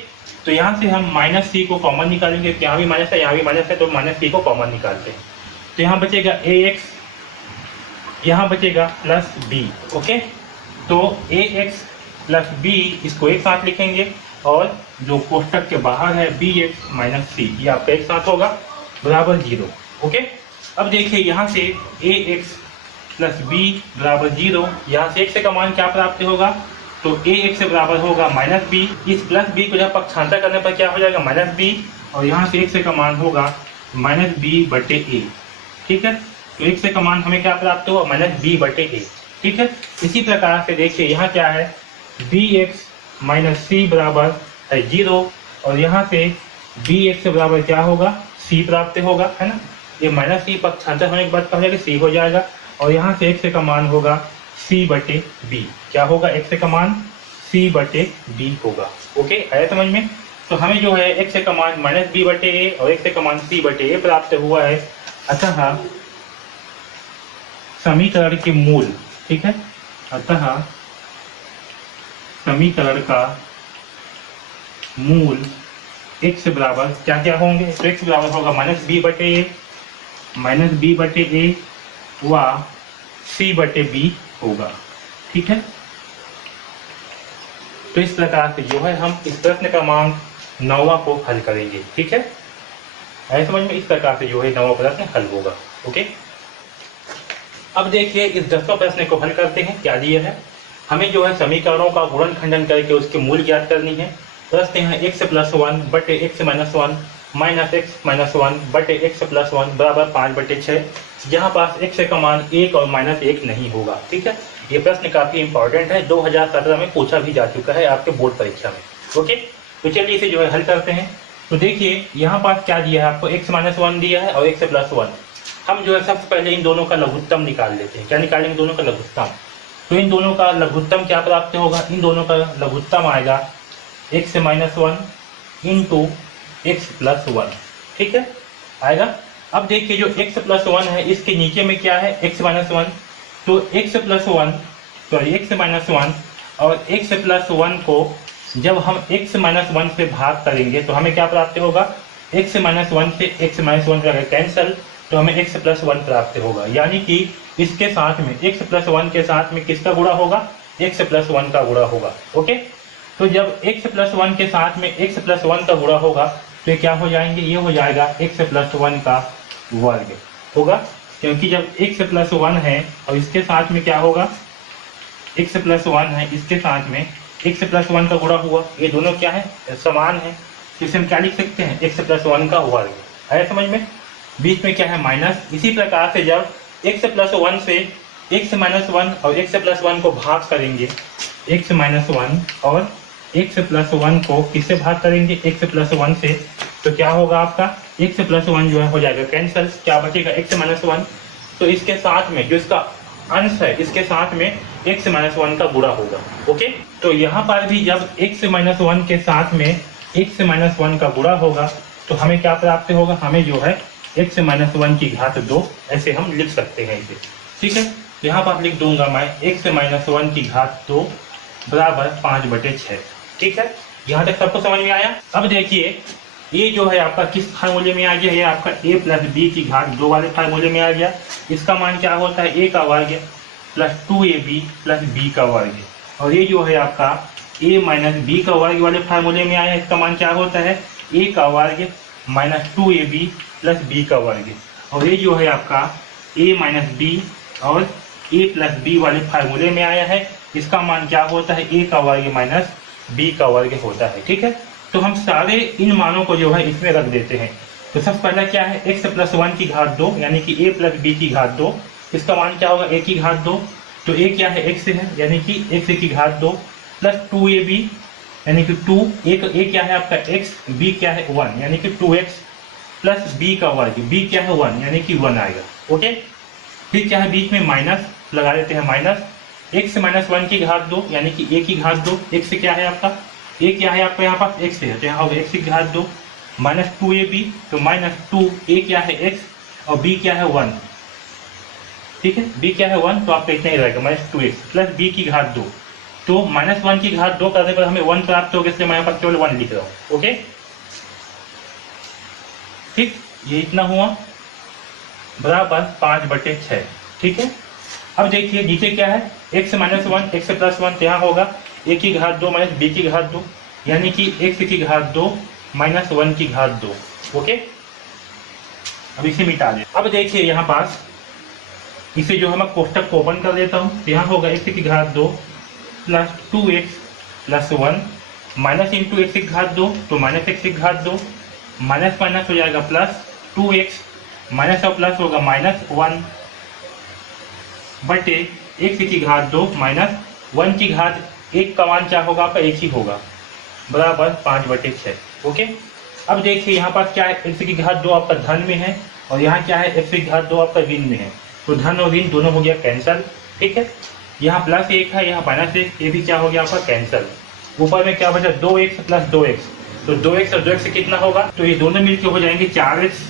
तो यहाँ से हम माइनस c को कॉमन निकालेंगे, यहाँ भी माइनस है, यहाँ भी माइनस है, तो माइनस c को कॉमन निकालते हैं, तो यहाँ बचेगा ax, यहाँ बचेगा प्लस b, ओके। तो ax प्लस b इसको एक साथ लिखेंगे और जो कोष्टक के बाहर है bx माइनस c, ये आपका एक साथ होगा बराबर 0, ओके। अब देखिए यहाँ से ax प्लस b बराबर 0, यहाँ से x का मान क्या प्राप्त होगा, तो ax से बराबर होगा माइनस b, इस प्लस b को जब पक्षांतर करने पर क्या हो जाएगा माइनस b, और यहाँ से x का मान होगा माइनस b बटे a, ठीक है। तो x का मान हमें क्या प्राप्त हुआ माइनस b बटे a, ठीक है। इसी प्रकार से देखिए यहाँ क्या है bx माइनस c बराबर है 0 और यहाँ से bx से बराबर क्या होगा c प्राप्त होगा, है ना। ये माइनस c पक्षांतर होने के बाद क्या हो जाएगा c हो जाएगा और यहाँ से x का मान होगा c बटे b, क्या होगा x का मान c बटे b होगा, ओके। आया समझ में। तो हमें जो है x का मान माइनस b बटे a और x का मान c बटे a प्राप्त हुआ है। अतः समीकरण के मूल, ठीक है, अतः समीकरण का मूल x बराबर क्या क्या होंगे, तो x बराबर होगा माइनस b बटे a व c बटे b होगा, ठीक है। तो इस प्रकार से जो है हम इस प्रश्न क्रमांक 9वां को हल करेंगे, ठीक है। आए समझ में। इस प्रकार से जो है 9वां प्रश्न हल होगा, ओके। अब देखिए इस 10वां प्रश्न को हल करते हैं। क्या दिया है, हमें जो है समीकरणों का गुणन खंडन करके उसके मूल ज्ञात करनी है। प्रश्न है x प्लस 1 बटे x minus 1 minus x minus 1 बटे x प्लस 1 बराबर 5 बटे 6, जहाँ पास x का मान 1 और माइनस 1 नहीं होगा, ठीक है। ये प्रश्न काफी इंपॉर्टेंट है, 2017 में पूछा भी जा चुका है आपके बोर्ड परीक्षा में। ओके, तो चलिए इसे जो है हल करते हैं। तो देखिए यहाँ पास क्या दिया है आपको, x-1 दिया है और x+1। हम जो है सबसे पहले इन दोनों का लघुत्तम निकाल लेते हैं। क्या निकालेंगे? दोनों का लघुत्तम। तो इन दोनों का लघुत्तम क्या प्राप्त होगा? इन दोनों का लघुत्तम आएगा x-1 इंटू x+1। ठीक है, आएगा। अब देखिए जो x+1 है इसके नीचे में क्या है? x-1। तो x-1 और x+1 को जब हम x-1 से भाग करेंगे तो हमें क्या प्राप्त होगा? x-1 से x-1 का कैंसल, तो हमें x+1 प्राप्त होगा। यानी कि इसके साथ में x+1 के साथ में किसका गुणा होगा? x+1 का गुणा होगा। ओके, तो जब x+1 के साथ में x+1 का गुणा होगा तो ये क्या हो जाएंगे? ये हो जाएगा x+1 का वर्ग होगा, क्योंकि जब x+1 है और इसके साथ में क्या होगा? x+1 है, इसके साथ में x+1 का गुणा हुआ, ये दोनों क्या है? समान है। इसे हम क्या लिख सकते हैं? x+1 का वर्ग। आया समझ में? बीच में क्या है? माइनस। इसी प्रकार से जब x+1 से x-1 और x+1 को भाग करेंगे, x-1 और x+1 को किससे भाग करेंगे? x+1 से, तो क्या होगा आपका? x+1 जो है हो जाएगा कैंसल। क्या बचेगा? x-1। तो इसके साथ में जो इसका अंश है इसके साथ में x-1 का गुणा होगा। ओके, तो यहाँ पर भी जब x-1 के साथ में x-1 का गुणा होगा तो हमें क्या प्राप्त होगा? हमें जो है x-1 की घात 2, ऐसे हम लिख सकते हैं इसे। ठीक है, यहाँ पर लिख दूंगा मैं x-1 की घात 2 बराबर 5/6। ठीक है, यहाँ तक सबको समझ में आया? अब देखिए ये जो है आपका किस फार्मूले में आ गया? ये आपका a प्लस b की घात 2 वाले फार्मूले में आ गया। इसका मान क्या होता है? a का वर्ग प्लस 2ab प्लस b का वर्ग, और ये जो है आपका a माइनस b का वर्ग वाले फार्मूले में आया। इसका मान क्या होता है? a का वर्ग माइनस 2ab प्लस b का वर्ग, और ये जो है आपका a माइनस b और a प्लस b वाले फार्मूले में आया है। इसका मान क्या होता है? a का वर्ग माइनस b का वर्ग होता है। ठीक है, तो हम सारे इन मानों को जो है इसमें रख देते हैं। तो सबसे पहला क्या है? x+1 की घात 2 यानी कि a प्लस b की घात 2। इसका मान क्या होगा? a की घात 2। तो a क्या है? x है, यानी कि x की घात 2 प्लस 2ab यानी कि 2। a क्या है आपका? x, b क्या है? 1 यानी कि 2x प्लस b का वर्ग, b क्या है? 1 यानी कि 1 आएगा। ओके, फिर क्या है? बीच में माइनस लगा देते हैं, माइनस x-1 की घात 2 यानी कि a की घात 2। x क्या है आपका? a क्या है आपका? यहाँ पास x है, तो यहाँ होगा x की घात 2 माइनस 2ab, तो माइनस 2, a क्या है? x और b क्या है? 1। ठीक है, b क्या है? 1, तो आपका इतना ही रहेगा माइनस 2x प्लस b की घात 2। तो -1 की घात 2 करने पर हमें 1 प्राप्त होगा, इसलिए मैं यहाँ पर केवल 1 लिख रहा हूँ। ओके, ठीक, ये इतना हुआ बराबर 5/6। ठीक है, अब देखिए नीचे क्या है? x-1 x+1, तो यहाँ होगा a की घात 2 माइनस b की घात 2 यानी कि x की घात 2 माइनस 1 की घात 2। ओके, अब इसे मिटा दें। अब देखिए यहाँ पास इसे जो है मैं कोष्टक को ओपन कर देता हूँ। यहाँ होगा x की घात 2 plus 2x plus 1 minus into x की घात 2, तो माइनस x की घात 2 माइनस माइनस हो जाएगा प्लस 2x माइनस और प्लस होगा माइनस 1 बटे x की घात 2 माइनस 1 की घात 1 का मान क्या होगा आपका? 1 ही होगा, बराबर 5/6। ओके, अब देखिए यहाँ पास क्या है? x की घात 2 आपका धन में है और यहाँ क्या है? x की घात 2 आपका ऋण में है, तो धन और ऋण दोनों हो गया कैंसल। ठीक है, यहाँ प्लस 1 है, यहाँ माइनस 1, ये भी क्या हो गया आपका? कैंसल। ऊपर में क्या बचा? 2x प्लस 2x, तो 2x और 2x से कितना होगा? तो ये दोनों मिलकर हो जाएंगे 4x।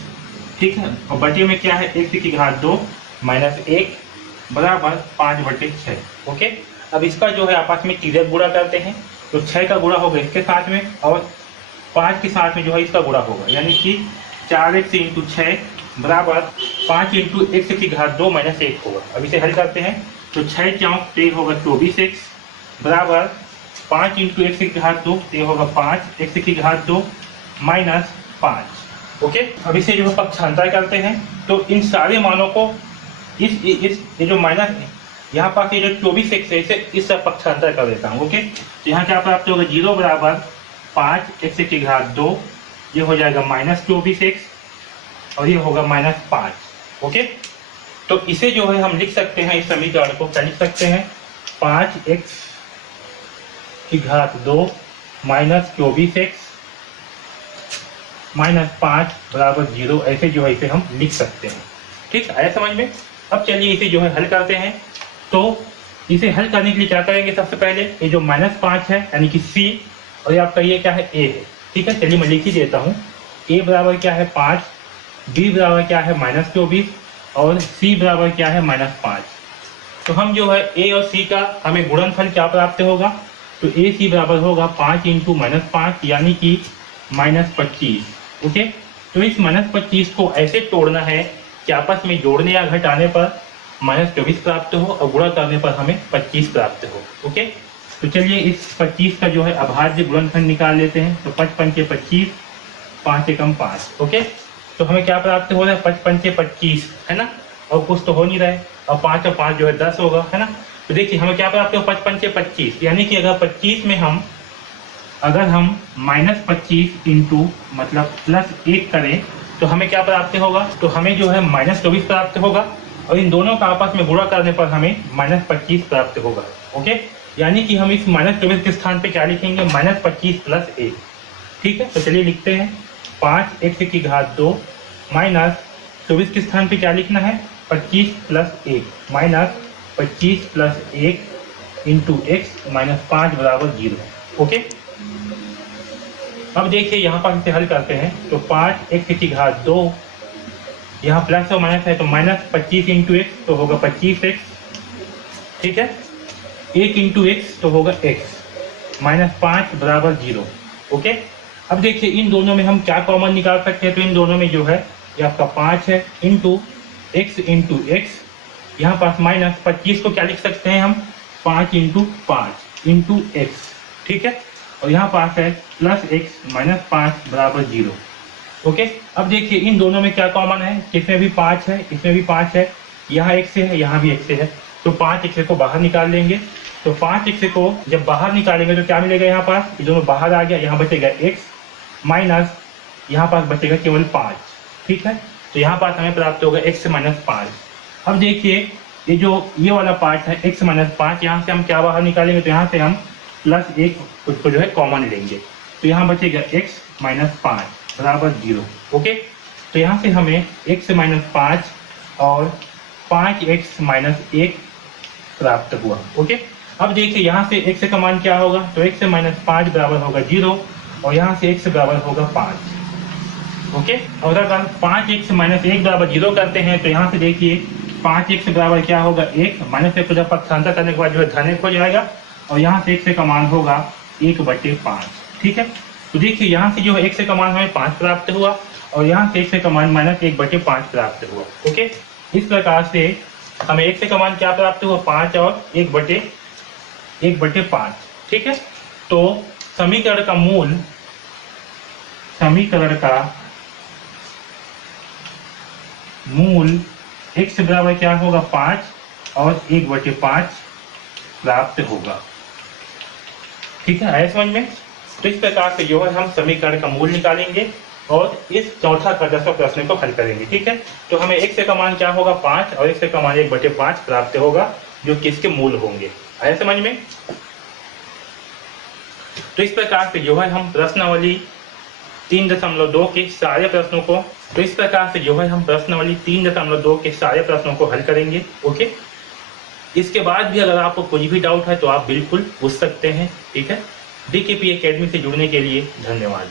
ठीक है, और बटे में क्या है? x की घात 2 माइनस 1 बराबर 5/6। ओके, अब इसका जो है आपस में तिर्यक गुणा करते हैं, तो 6 का गुणा होगा इसके साथ में और 5 के साथ में जो है इसका गुणा होगा, यानी कि 4x इंटू 6 बराबर 5 इंटू x की घात 2 माइनस 1 होगा। अब इसे हल करते हैं, तो 6 चौक 13 होगा 24x बराबर 5 इंटू x की घात 2, ये होगा 5x की घात 2 माइनस 5। ओके, अब इसे जो है पक्षांतर करते हैं, तो इन सारे मानों को इस ये जो माइनस यहाँ पास ये जो 24x है इसे इस सब पक्षांतर कर देता हूँ। ओके, तो यहाँ क्या प्राप्त होगा? 0 बराबर 5x की घात 2, ये हो जाएगा माइनस 24x और ये होगा माइनस 5। ओके, तो इसे जो है हम लिख सकते हैं, इस समीकरण को क्या लिख सकते हैं? 5x की घात 2 माइनस 24x माइनस 5 बराबर 0, ऐसे जो है इसे हम लिख सकते हैं। ठीक, आया समझ में। अब चलिए इसे जो है हल करते हैं। तो इसे हल करने के लिए क्या करेंगे, सबसे पहले ये जो -5 है यानी कि c, और ये आपका ये क्या है, a है। ठीक है, चलिए मैं लिख ही देता हूँ। a बराबर क्या है 5, b बराबर क्या है -24 और c बराबर क्या है -5। तो हम जो है a और c का हमें गुणनफल क्या प्राप्त होगा, तो a c बराबर होगा 5 × -5 यानी कि -25। ओके, तो इस -25 को ऐसे तोड़ना है कि आपस में जोड़ने या घटाने पर -24 प्राप्त हो और गुणा करने पर हमें 25 प्राप्त हो। ओके, तो चलिए इस 25 का जो है अभाज्य गुणनफल निकाल लेते हैं। तो 5 × 5 = 25, 5 से कम 5। ओके, तो हमें क्या प्राप्त हो रहा है, 5 × 5 = 25 है ना, और कुछ तो हो नहीं रहा है, और 5 और 5 जो है 10 होगा, है ना। तो देखिए हमें क्या प्राप्त हो, 5 × 5 = 25, यानी कि अगर 25 में हम -25 इंटू मतलब +1 करें तो हमें क्या प्राप्त होगा, तो हमें जो है -24 प्राप्त होगा, और इन दोनों का आपस में गुणा करने पर हमें -25 प्राप्त होगा। ओके, यानी कि हम इस -24 के स्थान पे क्या लिखेंगे, -25 + 1। ठीक है, तो चलिए लिखते हैं 5x की घात 2 माइनस 24 के स्थान पे क्या लिखना है, 25 + 1 माइनस 25 + 1 इंटू x -5 बराबर 0। ओके, अब देखिए यहाँ पर इसे हल करते हैं। तो 5x की घात 2, यहाँ प्लस और माइनस है तो -25 इंटू x तो होगा 25x। ठीक है, 1 इंटू x तो होगा x -5 बराबर 0। ओके, अब देखिए इन दोनों में हम क्या कॉमन निकाल सकते हैं, तो इन दोनों में जो है ये आपका 5 है इंटू x, यहाँ पास -25 को क्या लिख सकते हैं हम, 5 × 5 इंटू x। ठीक है, और यहाँ पास है +x -5 बराबर 0। ओके, अब देखिए इन दोनों में क्या कॉमन है, इसमें भी 5 है, इसमें भी 5 है, यहाँ x से है, यहाँ भी x से है, तो 5x को बाहर निकाल लेंगे। तो 5x को जब बाहर निकालेंगे तो क्या मिलेगा, यहाँ पास ये दोनों बाहर आ गया, यहाँ बचेगा x माइनस यहाँ पास बचेगा केवल 5। ठीक है, तो यहाँ पास हमें प्राप्त होगा x -5। अब देखिए ये वाला पार्ट है x -5, यहाँ से हम क्या बाहर निकालेंगे, तो यहाँ से हम +1 उसको जो है कॉमन लेंगे, तो यहाँ बचेगा x -5 बराबर 0। ओके, तो यहाँ से हमें x -5 और 5x -1 प्राप्त हुआ। ओके, अब देखिए यहाँ से x का मान क्या होगा, तो x -5 बराबर होगा 0 और यहाँ से x बराबर होगा 5। ओके, और अगर 5x -1 बराबर 0 करते हैं तो यहाँ से देखिए 5x बराबर क्या होगा 1, -1 को जब पक्षांतर करने के बाद जो है धन 1 हो जाएगा, और यहाँ से x का मान होगा 1/5। ठीक है, तो देखिए यहाँ से जो है x का मान हमें 5 प्राप्त हुआ और यहाँ से x का मान -1/5 प्राप्त हुआ। ओके, इस प्रकार से हमें x का मान क्या प्राप्त हुआ, 5 और 1/5। ठीक है, तो समीकरण का मूल x बराबर क्या होगा 5 और 1/5 प्राप्त होगा। ठीक है, आया समझ में। तो इस प्रकार से जो है हम समीकरण का मूल निकालेंगे और इस चौथा का 10वां प्रश्न को हल करेंगे। ठीक है, तो हमें x का मान क्या होगा 5 और x का मान 1/5 प्राप्त होगा, जो कि इसके मूल होंगे। आया समझ में। तो इस प्रकार से जो है हम प्रश्नावली 3.2 के सारे प्रश्नों को हल करेंगे। ओके, इसके बाद भी अगर आपको कोई भी डाउट है तो आप बिल्कुल पूछ सकते हैं। ठीक है, DKP एकेडमी से जुड़ने के लिए धन्यवाद।